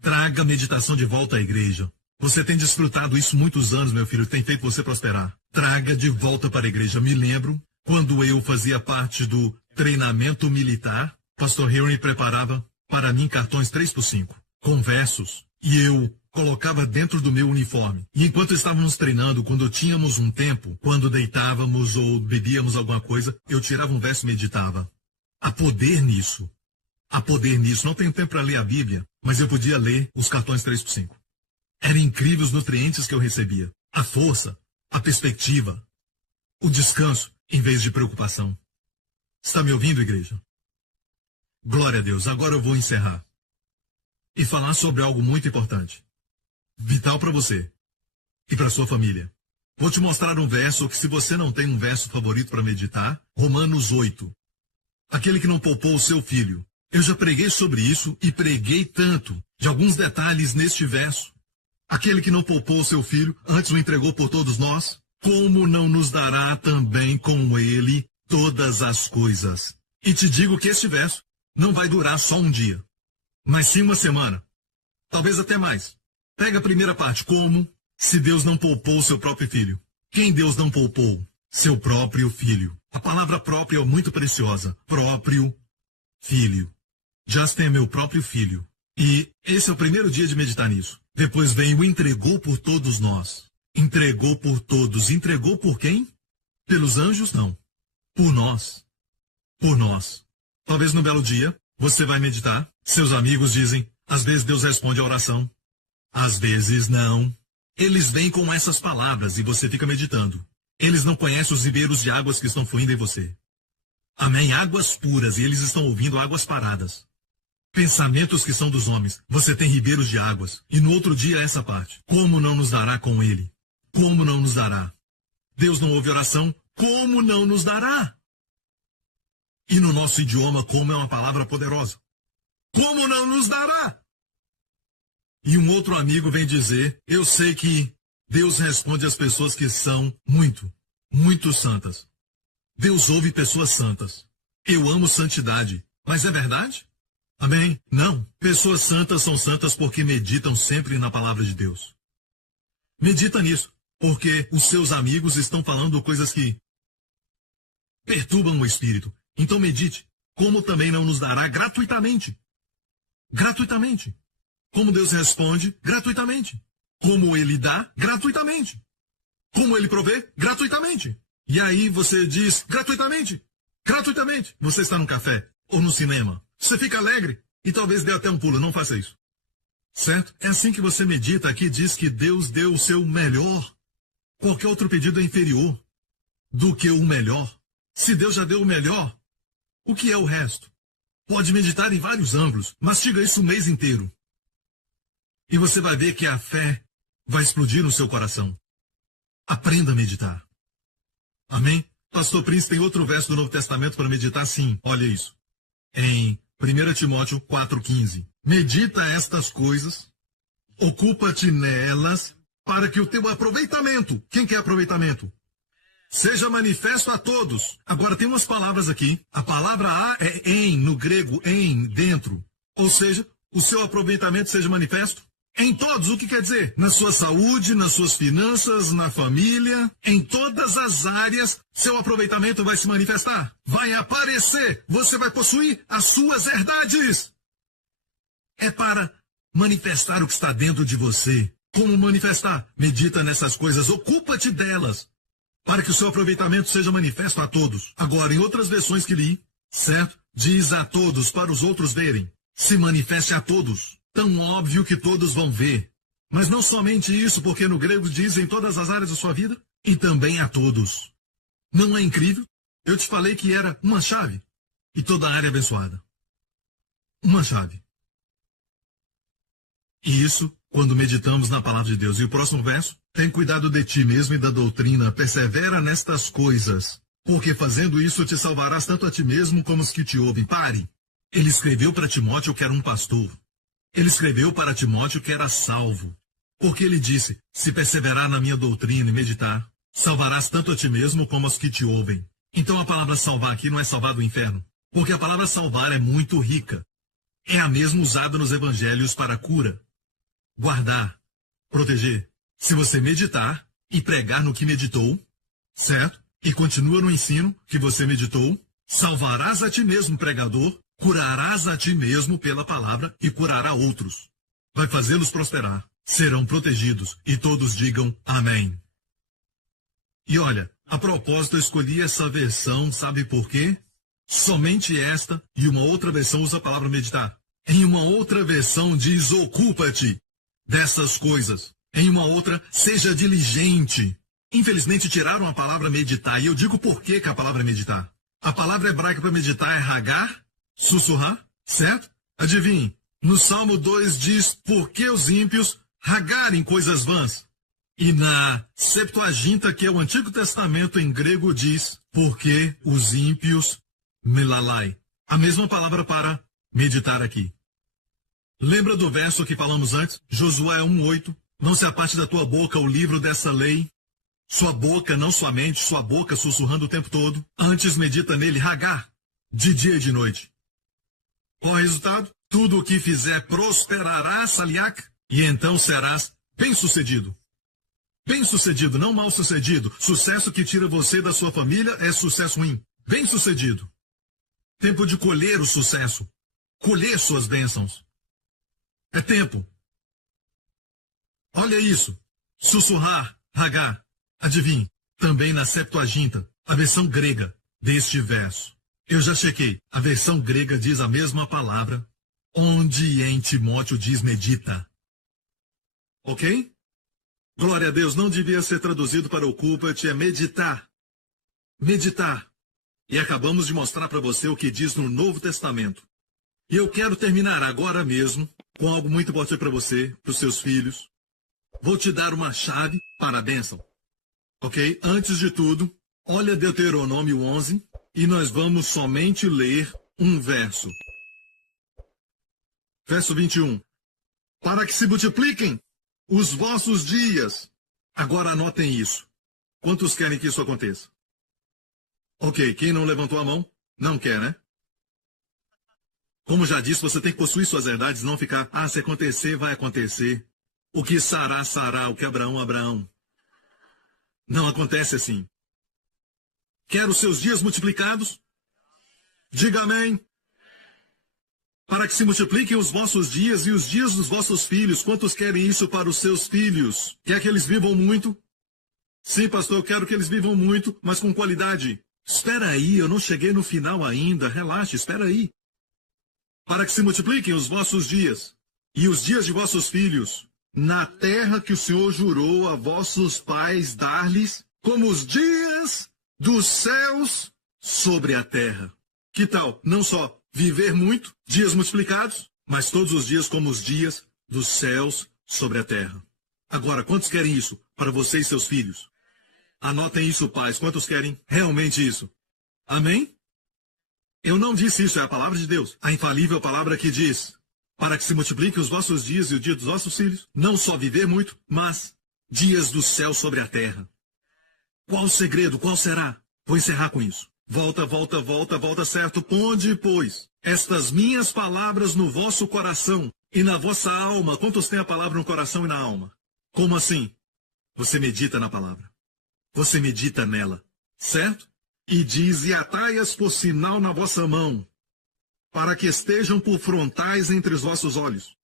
Traga a meditação de volta à igreja. Você tem desfrutado isso muitos anos, meu filho, tem feito você prosperar. Traga de volta para a igreja. Me lembro, quando eu fazia parte do treinamento militar, pastor Henry preparava para mim cartões 3x5, com versos, e eu colocava dentro do meu uniforme. E enquanto estávamos treinando, quando tínhamos um tempo, quando deitávamos ou bebíamos alguma coisa, eu tirava um verso e meditava. Há poder nisso. Há poder nisso. Não tenho tempo para ler a Bíblia, mas eu podia ler os cartões 3x5. Eram incríveis os nutrientes que eu recebia. A força, a perspectiva, o descanso, em vez de preocupação. Está me ouvindo, igreja? Glória a Deus. Agora eu vou encerrar. E falar sobre algo muito importante. Vital para você e para sua família. Vou te mostrar um verso que, se você não tem um verso favorito para meditar, Romanos 8. Aquele que não poupou o seu filho. Eu já preguei sobre isso e preguei tanto de alguns detalhes neste verso. Aquele que não poupou o seu filho, antes o entregou por todos nós, como não nos dará também com ele todas as coisas? E te digo que este verso não vai durar só um dia, mas sim uma semana, talvez até mais. Pega a primeira parte, como se Deus não poupou o seu próprio filho. Quem Deus não poupou? Seu próprio filho. A palavra próprio é muito preciosa. Próprio filho. Justin é meu próprio filho. E esse é o primeiro dia de meditar nisso. Depois vem o entregou por todos nós. Entregou por todos. Entregou por quem? Pelos anjos? Não. Por nós. Por nós. Talvez no belo dia, você vai meditar. Seus amigos dizem, às vezes Deus responde a oração. Às vezes não. Eles vêm com essas palavras e você fica meditando. Eles não conhecem os ribeiros de águas que estão fluindo em você. Amém? Águas puras, e eles estão ouvindo águas paradas. Pensamentos que são dos homens. Você tem ribeiros de águas. E no outro dia essa parte. Como não nos dará com ele? Como não nos dará? Deus não ouve oração. Como não nos dará? E no nosso idioma, como é uma palavra poderosa. Como não nos dará? E um outro amigo vem dizer, eu sei que Deus responde às pessoas que são muito santas. Deus ouve pessoas santas. Eu amo santidade. Mas é verdade? Amém? Não. Pessoas santas são santas porque meditam sempre na palavra de Deus. Medita nisso, porque os seus amigos estão falando coisas que perturbam o espírito. Então medite, como também não nos dará gratuitamente. Gratuitamente. Como Deus responde? Gratuitamente. Como Ele dá? Gratuitamente. Como Ele provê? Gratuitamente. E aí você diz, gratuitamente. Gratuitamente. Você está no café ou no cinema. Você fica alegre e talvez dê até um pulo. Não faça isso. Certo? É assim que você medita aqui, diz que Deus deu o seu melhor. Qualquer outro pedido é inferior do que o melhor. Se Deus já deu o melhor, o que é o resto? Pode meditar em vários ângulos. Mastiga isso o mês inteiro. E você vai ver que a fé vai explodir no seu coração. Aprenda a meditar. Amém? Pastor Prince tem outro verso do Novo Testamento para meditar, sim. Olha isso. Em 1 Timóteo 4,15. Medita estas coisas, ocupa-te nelas, para que o teu aproveitamento, quem quer aproveitamento? Seja manifesto a todos. Agora tem umas palavras aqui. A palavra a é em, no grego, em, dentro. Ou seja, o seu aproveitamento seja manifesto em todos. O que quer dizer? Na sua saúde, nas suas finanças, na família, em todas as áreas, seu aproveitamento vai se manifestar. Vai aparecer. Você vai possuir as suas herdades. É para manifestar o que está dentro de você. Como manifestar? Medita nessas coisas, ocupa-te delas, para que o seu aproveitamento seja manifesto a todos. Agora, em outras versões que li, certo? Diz a todos, para os outros verem. Se manifeste a todos. Tão óbvio que todos vão ver. Mas não somente isso, porque no grego diz em todas as áreas da sua vida, e também a todos. Não é incrível? Eu te falei que era uma chave, e toda a área abençoada. Uma chave. E isso quando meditamos na palavra de Deus. E o próximo verso, tem cuidado de ti mesmo e da doutrina, persevera nestas coisas, porque fazendo isso te salvarás tanto a ti mesmo como os que te ouvem. Pare! Ele escreveu para Timóteo que era um pastor. Ele escreveu para Timóteo que era salvo. Porque ele disse, se perseverar na minha doutrina e meditar, salvarás tanto a ti mesmo como aos que te ouvem. Então a palavra salvar aqui não é salvar do inferno, porque a palavra salvar é muito rica. É a mesma usada nos evangelhos para cura, guardar, proteger. Se você meditar e pregar no que meditou, certo? E continua no ensino que você meditou, salvarás a ti mesmo, pregador, curarás a ti mesmo pela palavra e curará outros. Vai fazê-los prosperar, serão protegidos e todos digam amém. E olha, a propósito eu escolhi essa versão, sabe por quê? Somente esta e uma outra versão usa a palavra meditar. Em uma outra versão diz ocupa-te dessas coisas. Em uma outra, seja diligente. Infelizmente tiraram a palavra meditar, e eu digo por que a palavra é meditar. A palavra hebraica para meditar é hagar, sussurrar, certo? Adivinhe, no Salmo 2 diz, por que os ímpios hagarem coisas vãs? E na Septuaginta, que é o Antigo Testamento em grego, diz, por que os ímpios melalai. A mesma palavra para meditar aqui. Lembra do verso que falamos antes? Josué 1:8. Não se aparte da tua boca o livro dessa lei. Sua boca, não sua mente, sua boca sussurrando o tempo todo. Antes medita nele, hagar, de dia e de noite. Qual o resultado? Tudo o que fizer prosperará, saliak, e então serás bem-sucedido. Bem-sucedido, não mal-sucedido. Sucesso que tira você da sua família é sucesso ruim. Bem-sucedido. Tempo de colher o sucesso. Colher suas bênçãos. É tempo. Olha isso. Sussurrar, hagar. Adivinhe, também na Septuaginta, a versão grega deste verso. Eu já chequei. A versão grega diz a mesma palavra, onde em Timóteo diz medita. Ok? Glória a Deus, não devia ser traduzido para ocupa-te, é meditar. Meditar. E acabamos de mostrar para você o que diz no Novo Testamento. E eu quero terminar agora mesmo com algo muito importante para você, para os seus filhos. Vou te dar uma chave para a bênção. Ok? Antes de tudo, olha Deuteronômio 11 e nós vamos somente ler um verso. Verso 21. Para que se multipliquem os vossos dias. Agora anotem isso. Quantos querem que isso aconteça? Ok, quem não levantou a mão, não quer, né? Como já disse, você tem que possuir suas verdades, não ficar, se acontecer, vai acontecer. O que Sará, Sará, o que Abraão, Abraão. Não acontece assim. Quer os seus dias multiplicados? Diga amém. Para que se multipliquem os vossos dias e os dias dos vossos filhos. Quantos querem isso para os seus filhos? Quer que eles vivam muito? Sim, pastor, eu quero que eles vivam muito, mas com qualidade. Espera aí, eu não cheguei no final ainda. Relaxe, espera aí. Para que se multipliquem os vossos dias e os dias de vossos filhos, na terra que o Senhor jurou a vossos pais dar-lhes, como os dias dos céus sobre a terra. Que tal, não só viver muito, dias multiplicados, mas todos os dias como os dias dos céus sobre a terra. Agora, quantos querem isso para você e seus filhos? Anotem isso, pais. Quantos querem realmente isso? Amém? Eu não disse isso, é a palavra de Deus. A infalível palavra que diz, para que se multipliquem os vossos dias e o dia dos vossos filhos, não só viver muito, mas dias do céu sobre a terra. Qual o segredo? Qual será? Vou encerrar com isso. Volta, certo? Ponde, pois, estas minhas palavras no vosso coração e na vossa alma. Quantos têm a palavra no coração e na alma? Como assim? Você medita na palavra. Você medita nela, certo? E diz, e atai-as por sinal na vossa mão, para que estejam por frontais entre os vossos olhos.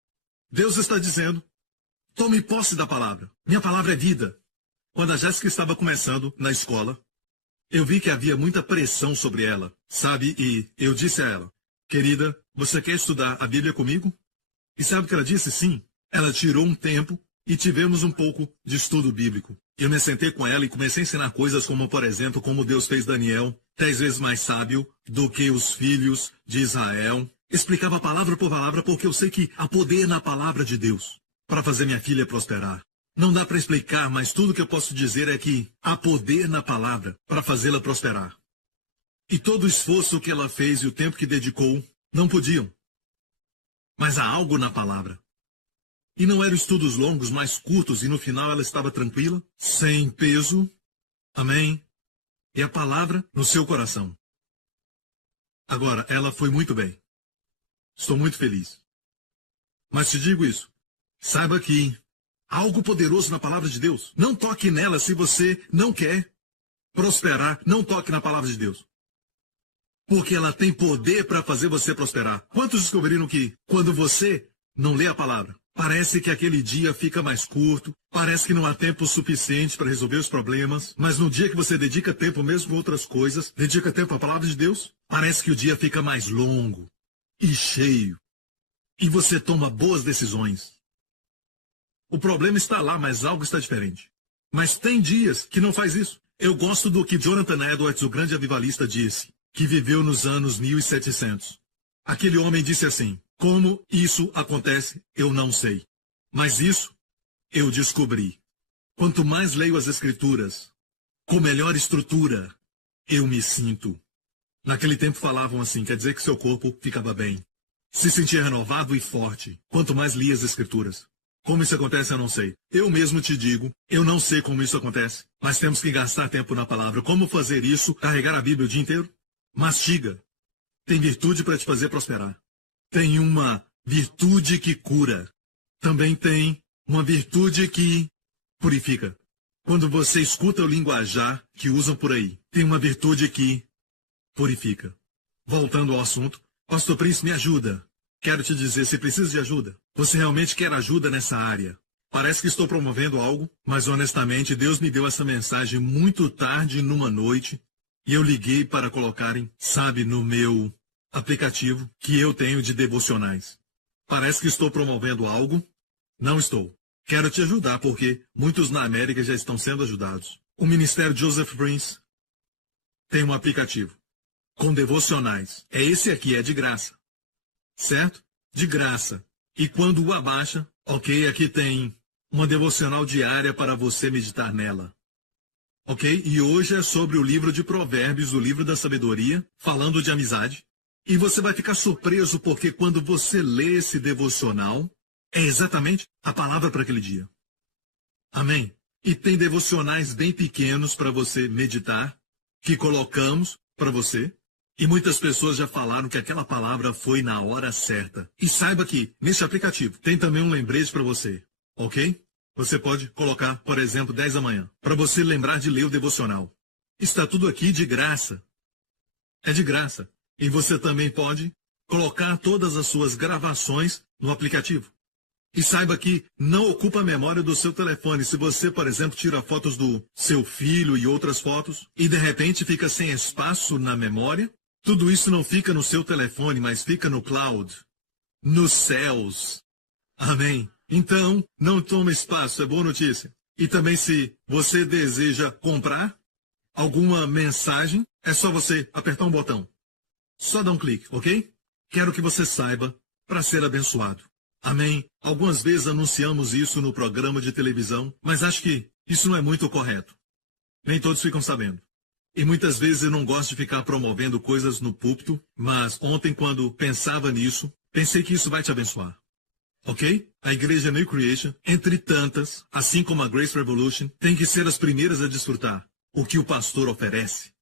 Deus está dizendo, tome posse da palavra. Minha palavra é vida. Quando a Jéssica estava começando na escola, eu vi que havia muita pressão sobre ela, sabe? E eu disse a ela, querida, você quer estudar a Bíblia comigo? E sabe o que ela disse? Sim. Ela tirou um tempo e tivemos um pouco de estudo bíblico. Eu me sentei com ela e comecei a ensinar coisas como, por exemplo, como Deus fez Daniel 10 vezes mais sábio do que os filhos de Israel. Explicava palavra por palavra porque eu sei que há poder na palavra de Deus para fazer minha filha prosperar. Não dá para explicar, mas tudo que eu posso dizer é que há poder na palavra para fazê-la prosperar. E todo o esforço que ela fez e o tempo que dedicou, não podiam. Mas há algo na palavra. E não eram estudos longos, mais curtos, e no final ela estava tranquila, sem peso. Amém? E a palavra no seu coração. Agora, ela foi muito bem. Estou muito feliz. Mas te digo isso. Saiba que há algo poderoso na palavra de Deus. Não toque nela se você não quer prosperar. Não toque na palavra de Deus. Porque ela tem poder para fazer você prosperar. Quantos descobriram que, quando você não lê a palavra, parece que aquele dia fica mais curto, parece que não há tempo suficiente para resolver os problemas, mas no dia que você dedica tempo mesmo com outras coisas, dedica tempo à palavra de Deus, parece que o dia fica mais longo e cheio. E você toma boas decisões. O problema está lá, mas algo está diferente. Mas tem dias que não faz isso. Eu gosto do que Jonathan Edwards, o grande avivalista, disse, que viveu nos anos 1700. Aquele homem disse assim: como isso acontece, eu não sei. Mas isso eu descobri. Quanto mais leio as Escrituras, com melhor estrutura, eu me sinto. Naquele tempo falavam assim, quer dizer que seu corpo ficava bem. Se sentia renovado e forte, quanto mais lia as Escrituras. Como isso acontece, eu não sei. Eu mesmo te digo, eu não sei como isso acontece. Mas temos que gastar tempo na palavra. Como fazer isso? Carregar a Bíblia o dia inteiro? Mastiga. Tem virtude para te fazer prosperar. Tem uma virtude que cura. Também tem uma virtude que purifica. Quando você escuta o linguajar que usam por aí, tem uma virtude que purifica. Voltando ao assunto, Pastor Prince, me ajuda. Quero te dizer, se precisa de ajuda, você realmente quer ajuda nessa área. Parece que estou promovendo algo, mas honestamente Deus me deu essa mensagem muito tarde numa noite e eu liguei para colocarem, sabe, no meu aplicativo que eu tenho de devocionais. Parece que estou promovendo algo. Não estou. Quero te ajudar porque muitos na América já estão sendo ajudados. O Ministério Joseph Prince tem um aplicativo com devocionais. É esse aqui, é de graça. Certo? De graça. E quando o abaixa, ok, aqui tem uma devocional diária para você meditar nela. Ok? E hoje é sobre o livro de Provérbios, o livro da sabedoria, falando de amizade. E você vai ficar surpreso porque quando você lê esse devocional, é exatamente a palavra para aquele dia. Amém? E tem devocionais bem pequenos para você meditar, que colocamos para você. E muitas pessoas já falaram que aquela palavra foi na hora certa. E saiba que, nesse aplicativo, tem também um lembrete para você. Ok? Você pode colocar, por exemplo, 10 da manhã, para você lembrar de ler o devocional. Está tudo aqui de graça. É de graça. E você também pode colocar todas as suas gravações no aplicativo. E saiba que não ocupa a memória do seu telefone. Se você, por exemplo, tira fotos do seu filho e outras fotos, e de repente fica sem espaço na memória, tudo isso não fica no seu telefone, mas fica no cloud, nos céus. Amém? Então, não toma espaço, é boa notícia. E também se você deseja comprar alguma mensagem, é só você apertar um botão. Só dá um clique, ok? Quero que você saiba para ser abençoado. Amém? Algumas vezes anunciamos isso no programa de televisão, mas acho que isso não é muito correto. Nem todos ficam sabendo. E muitas vezes eu não gosto de ficar promovendo coisas no púlpito, mas ontem quando pensava nisso, pensei que isso vai te abençoar. Ok? A igreja New Creation, entre tantas, assim como a Grace Revolution, tem que ser as primeiras a desfrutar o que o pastor oferece.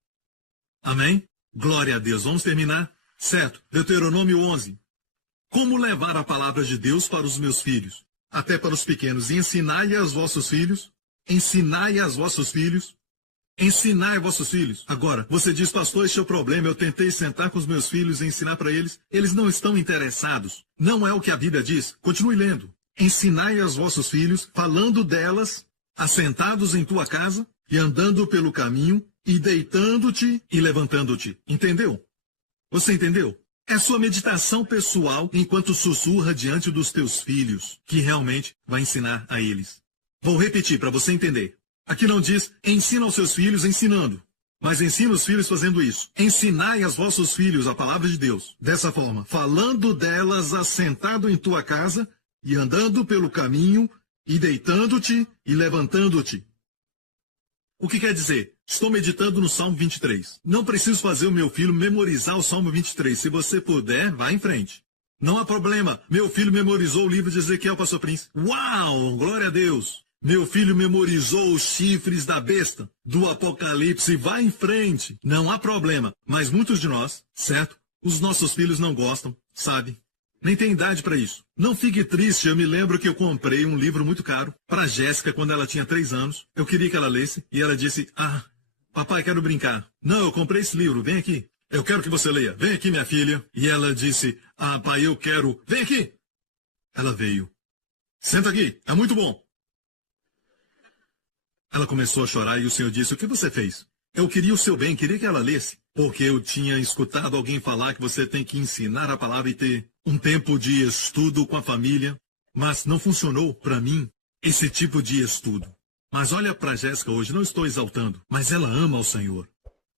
Amém? Glória a Deus. Vamos terminar? Certo. Deuteronômio 11. Como levar a palavra de Deus para os meus filhos, até para os pequenos, e ensinai aos vossos filhos, ensinai aos vossos filhos, ensinai aos vossos filhos. Agora, você diz, pastor, este é o problema, eu tentei sentar com os meus filhos e ensinar para eles, eles não estão interessados. Não é o que a Bíblia diz. Continue lendo. Ensinai aos vossos filhos, falando delas, assentados em tua casa, e andando pelo caminho, e deitando-te e levantando-te. Entendeu? Você entendeu? É sua meditação pessoal enquanto sussurra diante dos teus filhos, que realmente vai ensinar a eles. Vou repetir para você entender. Aqui não diz, ensina aos seus filhos ensinando. Mas ensina os filhos fazendo isso. Ensinai aos vossos filhos a palavra de Deus. Dessa forma, falando delas assentado em tua casa, e andando pelo caminho, e deitando-te e levantando-te. O que quer dizer? Estou meditando no Salmo 23. Não preciso fazer o meu filho memorizar o Salmo 23. Se você puder, vá em frente. Não há problema. Meu filho memorizou o livro de Ezequiel, pastor Prince. Uau! Glória a Deus! Meu filho memorizou os chifres da besta do Apocalipse. Vá em frente. Não há problema. Mas muitos de nós, certo? Os nossos filhos não gostam, sabe? Nem tem idade para isso. Não fique triste, eu me lembro que eu comprei um livro muito caro para Jéssica quando ela tinha 3 anos. Eu queria que ela lesse e ela disse, papai, quero brincar. Não, eu comprei esse livro, vem aqui. Eu quero que você leia. Vem aqui, minha filha. E ela disse, pai, eu quero. Vem aqui. Ela veio. Senta aqui, é muito bom. Ela começou a chorar e o Senhor disse, o que você fez? Eu queria o seu bem, queria que ela lesse. Porque eu tinha escutado alguém falar que você tem que ensinar a palavra e ter um tempo de estudo com a família. Mas não funcionou para mim esse tipo de estudo. Mas olha para Jéssica hoje, não estou exaltando, mas ela ama o Senhor.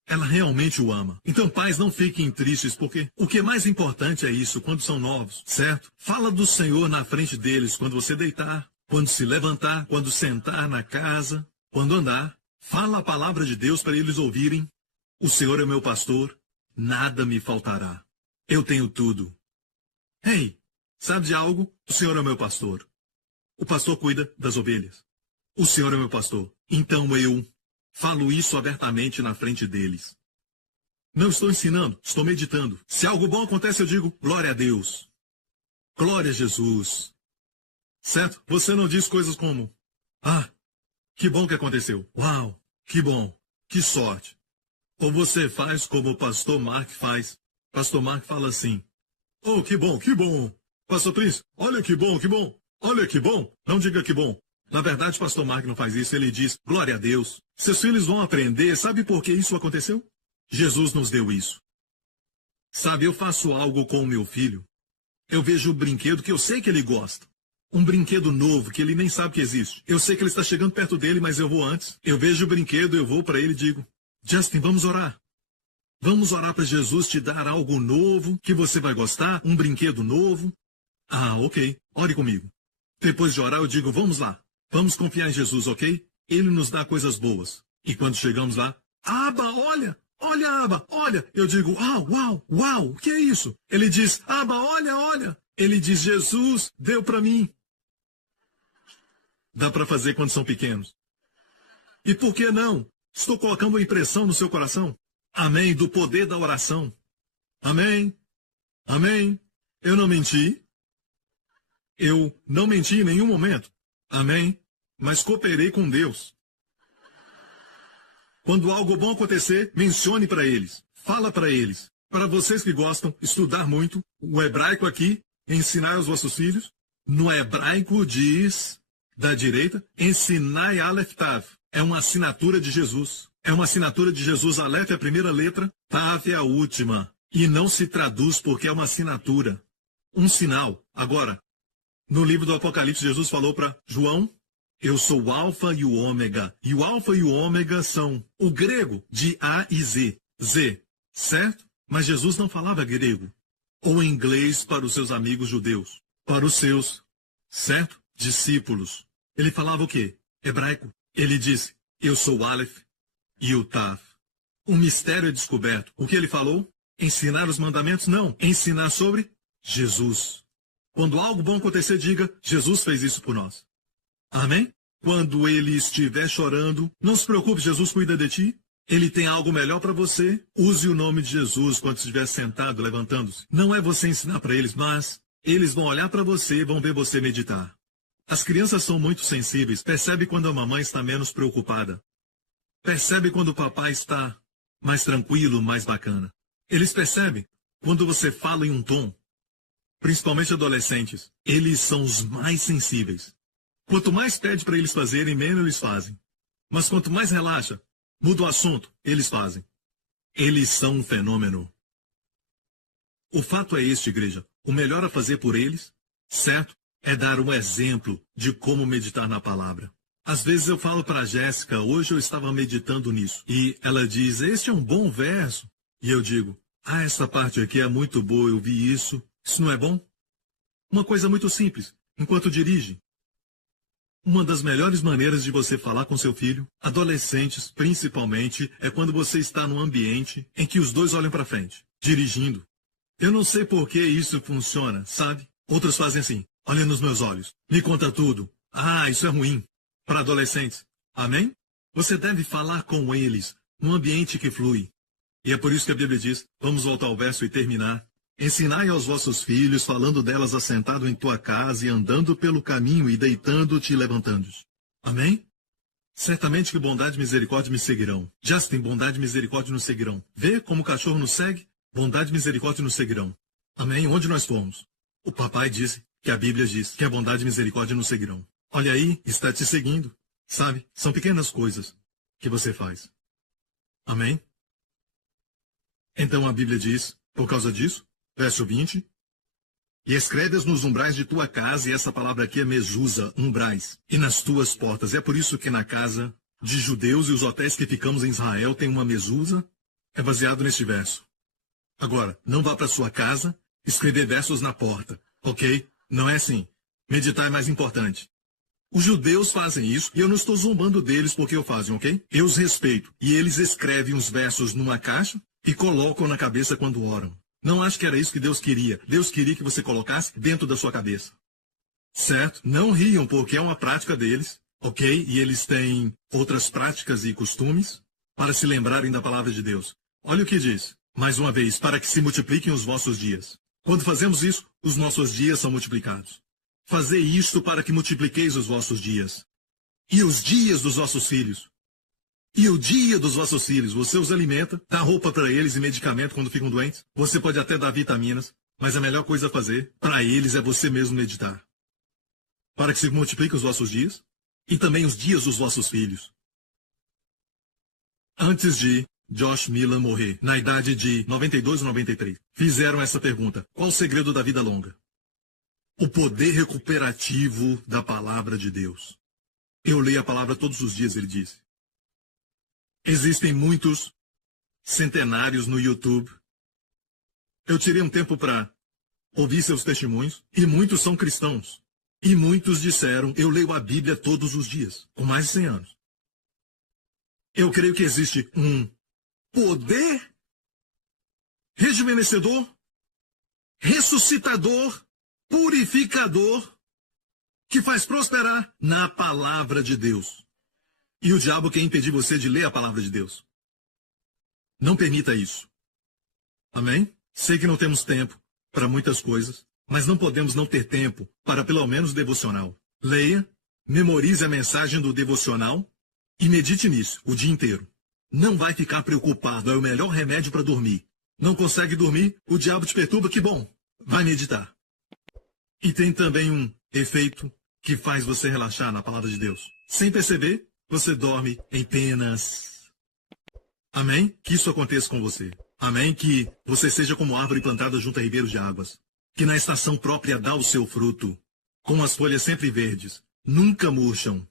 Ela realmente o ama. Então, pais, não fiquem tristes, porque o que é mais importante é isso, quando são novos, certo? Fala do Senhor na frente deles, quando você deitar, quando se levantar, quando sentar na casa, quando andar. Fala a palavra de Deus para eles ouvirem. O Senhor é meu pastor, nada me faltará. Eu tenho tudo. Ei, sabe de algo? O Senhor é meu pastor. O pastor cuida das ovelhas. O Senhor é meu pastor. Então eu falo isso abertamente na frente deles. Não estou ensinando, estou meditando. Se algo bom acontece, eu digo, glória a Deus. Glória a Jesus. Certo? Você não diz coisas como, que bom que aconteceu. Uau, que bom, que sorte. Ou você faz como o pastor Mark faz. Pastor Mark fala assim, oh, que bom, que bom. Pastor Prince, olha que bom, que bom. Olha que bom. Não diga que bom. Na verdade, pastor Mark não faz isso, ele diz, glória a Deus. Seus filhos vão aprender, sabe por que isso aconteceu? Jesus nos deu isso. Sabe, eu faço algo com o meu filho. Eu vejo o brinquedo que eu sei que ele gosta. Um brinquedo novo que ele nem sabe que existe. Eu sei que ele está chegando perto dele, mas eu vou antes. Eu vejo o brinquedo, eu vou para ele e digo, Justin, vamos orar. Vamos orar para Jesus te dar algo novo que você vai gostar, um brinquedo novo. Ok, ore comigo. Depois de orar, eu digo, vamos lá. Vamos confiar em Jesus, ok? Ele nos dá coisas boas. E quando chegamos lá, Aba, olha! Olha, Aba, olha! Eu digo, uau, o que é isso? Ele diz, Aba, olha, olha! Ele diz, Jesus deu para mim. Dá para fazer quando são pequenos. E por que não? Estou colocando uma impressão no seu coração. Amém, do poder da oração. Amém, amém. Eu não menti. Eu não menti em nenhum momento. Amém. Mas cooperei com Deus. Quando algo bom acontecer, mencione para eles. Fala para eles. Para vocês que gostam de estudar muito, o hebraico aqui, ensinar aos vossos filhos. No hebraico diz, da direita, ensinai Aleph Tav. É uma assinatura de Jesus. É uma assinatura de Jesus. Aleph é a primeira letra, Tav é a última. E não se traduz porque é uma assinatura. Um sinal. Agora, no livro do Apocalipse, Jesus falou para João, eu sou o alfa e o ômega. E o alfa e o ômega são o grego de A e Z. Z, certo? Mas Jesus não falava grego. Ou inglês para os seus amigos judeus. Para os seus, certo? Discípulos. Ele falava o quê? Hebraico. Ele disse, eu sou o Aleph e o Tav. Um mistério é descoberto. O que ele falou? Ensinar os mandamentos? Não. Ensinar sobre Jesus. Quando algo bom acontecer, diga, Jesus fez isso por nós. Amém? Quando ele estiver chorando, não se preocupe, Jesus cuida de ti. Ele tem algo melhor para você. Use o nome de Jesus quando estiver sentado, levantando-se. Não é você ensinar para eles, mas eles vão olhar para você e vão ver você meditar. As crianças são muito sensíveis. Percebe quando a mamãe está menos preocupada. Percebe quando o papai está mais tranquilo, mais bacana. Eles percebem quando você fala em um tom. Principalmente adolescentes. Eles são os mais sensíveis. Quanto mais pede para eles fazerem, menos eles fazem. Mas quanto mais relaxa, muda o assunto, eles fazem. Eles são um fenômeno. O fato é este, igreja. O melhor a fazer por eles, certo, é dar um exemplo de como meditar na palavra. Às vezes eu falo para a Jéssica, hoje eu estava meditando nisso, e ela diz, este é um bom verso. E eu digo, essa parte aqui é muito boa, eu vi isso. Isso não é bom? Uma coisa muito simples, enquanto dirige. Uma das melhores maneiras de você falar com seu filho, adolescentes principalmente, é quando você está num ambiente em que os dois olham para frente, dirigindo. Eu não sei por que isso funciona, sabe? Outros fazem assim, olha nos meus olhos, me conta tudo. Isso é ruim. Para adolescentes. Amém? Você deve falar com eles num ambiente que flui. E é por isso que a Bíblia diz, vamos voltar ao verso e terminar. Ensinai aos vossos filhos, falando delas assentado em tua casa e andando pelo caminho e deitando-te e levantando-te. Amém? Certamente que bondade e misericórdia me seguirão. Justin, bondade e misericórdia nos seguirão. Vê como o cachorro nos segue? Bondade e misericórdia nos seguirão. Amém? Onde nós fomos? O papai disse que a Bíblia diz que a bondade e misericórdia nos seguirão. Olha aí, está te seguindo. Sabe? São pequenas coisas que você faz. Amém? Então a Bíblia diz, por causa disso, verso 20, e escreves nos umbrais de tua casa, e essa palavra aqui é mesusa, umbrais, e nas tuas portas. É por isso que na casa de judeus e os hotéis que ficamos em Israel tem uma mesusa, é baseado neste verso. Agora, não vá para sua casa escrever versos na porta, ok? Não é assim. Meditar é mais importante. Os judeus fazem isso, e eu não estou zombando deles porque o fazem, ok? Eu os respeito. E eles escrevem os versos numa caixa e colocam na cabeça quando oram. Não acho que era isso que Deus queria. Deus queria que você colocasse dentro da sua cabeça. Certo? Não riam, porque é uma prática deles, ok? E eles têm outras práticas e costumes para se lembrarem da palavra de Deus. Olha o que diz. Mais uma vez, para que se multipliquem os vossos dias. Quando fazemos isso, os nossos dias são multiplicados. Fazei isto para que multipliqueis os vossos dias. E os dias dos vossos filhos. E o dia dos vossos filhos. Você os alimenta, dá roupa para eles e medicamento quando ficam doentes. Você pode até dar vitaminas, mas a melhor coisa a fazer para eles é você mesmo meditar. Para que se multipliquem os vossos dias e também os dias dos vossos filhos. Antes de Josh Millan morrer, na idade de 92 ou 93, fizeram essa pergunta. Qual o segredo da vida longa? O poder recuperativo da palavra de Deus. Eu leio a palavra todos os dias, ele disse. Existem muitos centenários no YouTube. Eu tirei um tempo para ouvir seus testemunhos, e muitos são cristãos. E muitos disseram, eu leio a Bíblia todos os dias, com mais de 100 anos. Eu creio que existe um poder rejuvenescedor, ressuscitador, purificador, que faz prosperar na palavra de Deus. E o diabo quer impedir você de ler a palavra de Deus. Não permita isso. Amém? Sei que não temos tempo para muitas coisas, mas não podemos não ter tempo para pelo menos devocional. Leia, memorize a mensagem do devocional e medite nisso o dia inteiro. Não vai ficar preocupado, é o melhor remédio para dormir. Não consegue dormir, o diabo te perturba, que bom, vai meditar. E tem também um efeito que faz você relaxar na palavra de Deus. Sem perceber, você dorme em penas. Amém? Que isso aconteça com você. Amém? Que você seja como árvore plantada junto a ribeiros de águas. Que na estação própria dá o seu fruto. Com as folhas sempre verdes. Nunca murcham.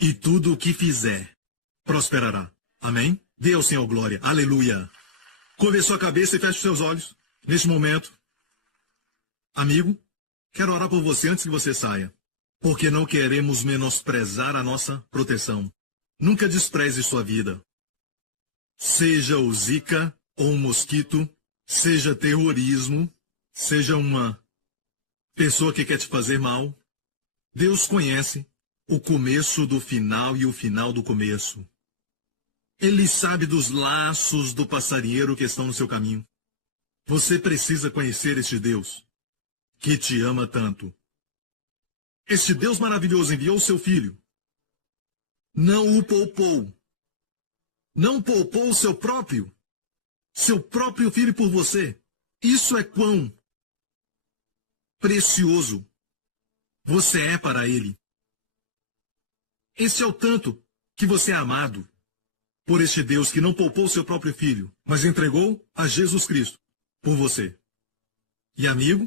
E tudo o que fizer prosperará. Amém? Dê ao Senhor glória. Aleluia. Curve a sua cabeça e feche os seus olhos. Neste momento, amigo, quero orar por você antes que você saia, porque não queremos menosprezar a nossa proteção. Nunca despreze sua vida. Seja o Zika ou um mosquito, seja terrorismo, seja uma pessoa que quer te fazer mal. Deus conhece o começo do final e o final do começo. Ele sabe dos laços do passarinheiro que estão no seu caminho. Você precisa conhecer este Deus que te ama tanto. Este Deus maravilhoso enviou seu filho. Não o poupou. Não poupou o seu próprio filho por você. Isso é quão precioso você é para ele. Esse é o tanto que você é amado por este Deus que não poupou seu próprio filho, mas entregou a Jesus Cristo por você. E amigo,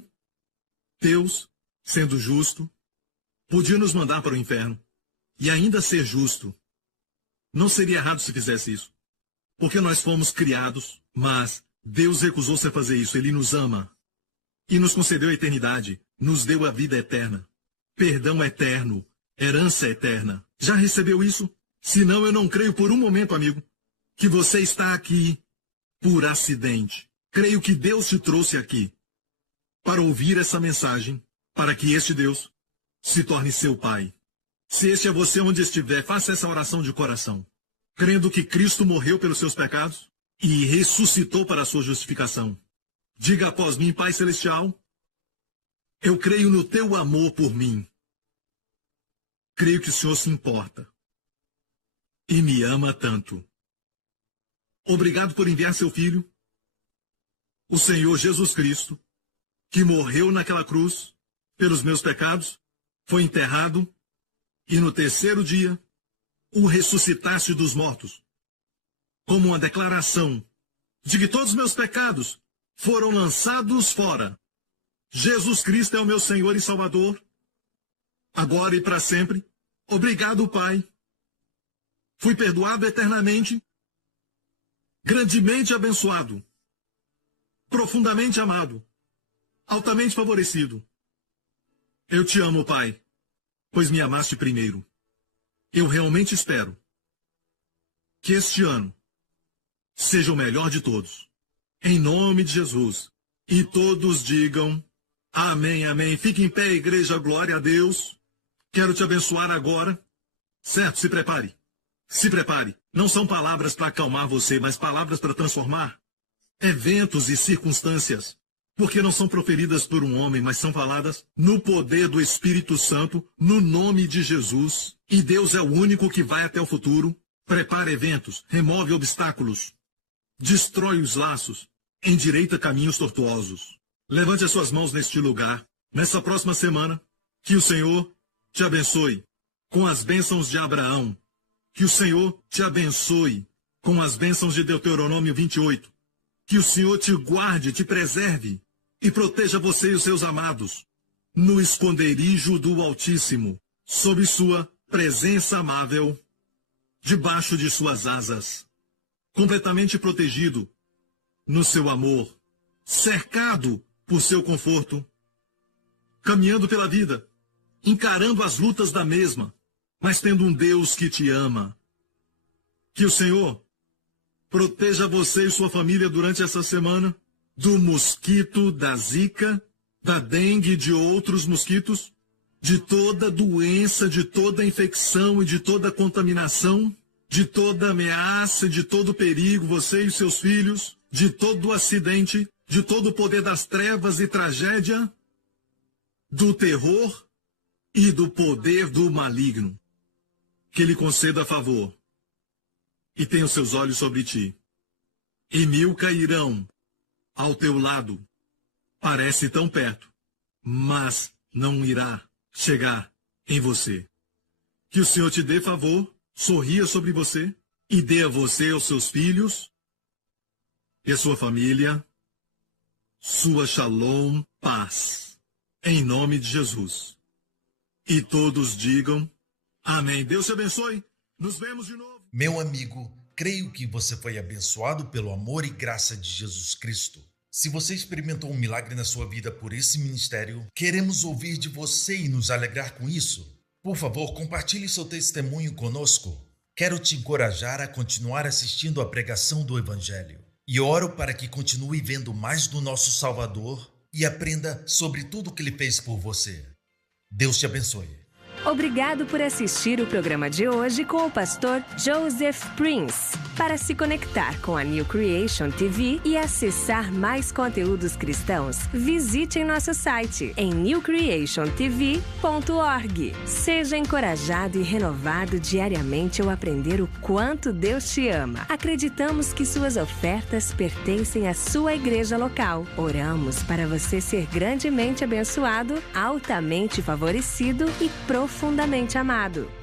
Deus, sendo justo, podia nos mandar para o inferno. e ainda ser justo. Não seria errado se fizesse isso, porque nós fomos criados, mas Deus recusou-se a fazer isso. Ele nos ama e nos concedeu a eternidade, nos deu a vida eterna, perdão eterno, herança eterna. Já recebeu isso? Senão eu não creio por um momento, amigo, que você está aqui por acidente. Creio que Deus te trouxe aqui para ouvir essa mensagem, para que este Deus se torne seu Pai. Se este é você onde estiver, faça essa oração de coração, crendo que Cristo morreu pelos seus pecados e ressuscitou para a sua justificação. Diga após mim: Pai Celestial, eu creio no teu amor por mim. Creio que o Senhor se importa e me ama tanto. Obrigado por enviar seu Filho, o Senhor Jesus Cristo, que morreu naquela cruz pelos meus pecados, foi enterrado e no terceiro dia o ressuscitaste dos mortos, como uma declaração de que todos os meus pecados foram lançados fora. Jesus Cristo é o meu Senhor e Salvador, agora e para sempre. Obrigado, Pai. Fui perdoado eternamente, grandemente abençoado, profundamente amado, altamente favorecido. Eu te amo, Pai, pois me amaste primeiro. Eu realmente espero que este ano seja o melhor de todos. Em nome de Jesus. E todos digam amém, amém. Fique em pé, igreja, glória a Deus. Quero te abençoar agora. Certo, se prepare. Se prepare. Não são palavras para acalmar você, mas palavras para transformar eventos e circunstâncias. Porque não são proferidas por um homem, mas são faladas no poder do Espírito Santo, no nome de Jesus. E Deus é o único que vai até o futuro. Prepara eventos, remove obstáculos, destrói os laços, endireita caminhos tortuosos. Levante as suas mãos neste lugar, nessa próxima semana. Que o Senhor te abençoe com as bênçãos de Abraão. Que o Senhor te abençoe com as bênçãos de Deuteronômio 28. Que o Senhor te guarde, te preserve e proteja você e os seus amados no esconderijo do Altíssimo, sob sua presença amável, debaixo de suas asas, completamente protegido no seu amor, cercado por seu conforto, caminhando pela vida, encarando as lutas da mesma, mas tendo um Deus que te ama. Que o Senhor proteja você e sua família durante essa semana do mosquito, da zika, da dengue e de outros mosquitos, de toda doença, de toda infecção e de toda contaminação, de toda ameaça, de todo perigo, você e seus filhos, de todo acidente, de todo o poder das trevas e tragédia, do terror e do poder do maligno. Que ele conceda favor e tenha os seus olhos sobre ti. E 1000 cairão ao teu lado. Parece tão perto, mas não irá chegar em você. Que o Senhor te dê favor, sorria sobre você e dê a você, aos seus filhos e a sua família, sua shalom, paz, em nome de Jesus. E todos digam amém. Deus te abençoe. Nos vemos de novo. Meu amigo, creio que você foi abençoado pelo amor e graça de Jesus Cristo. Se você experimentou um milagre na sua vida por esse ministério, queremos ouvir de você e nos alegrar com isso. Por favor, compartilhe seu testemunho conosco. Quero te encorajar a continuar assistindo à pregação do Evangelho. E oro para que continue vendo mais do nosso Salvador e aprenda sobre tudo o que Ele fez por você. Deus te abençoe. Obrigado por assistir o programa de hoje com o pastor Joseph Prince. Para se conectar com a New Creation TV e acessar mais conteúdos cristãos, visite em nosso site em newcreationtv.org. Seja encorajado e renovado diariamente ao aprender o quanto Deus te ama. Acreditamos que suas ofertas pertencem à sua igreja local. Oramos para você ser grandemente abençoado, altamente favorecido e profundamente amado.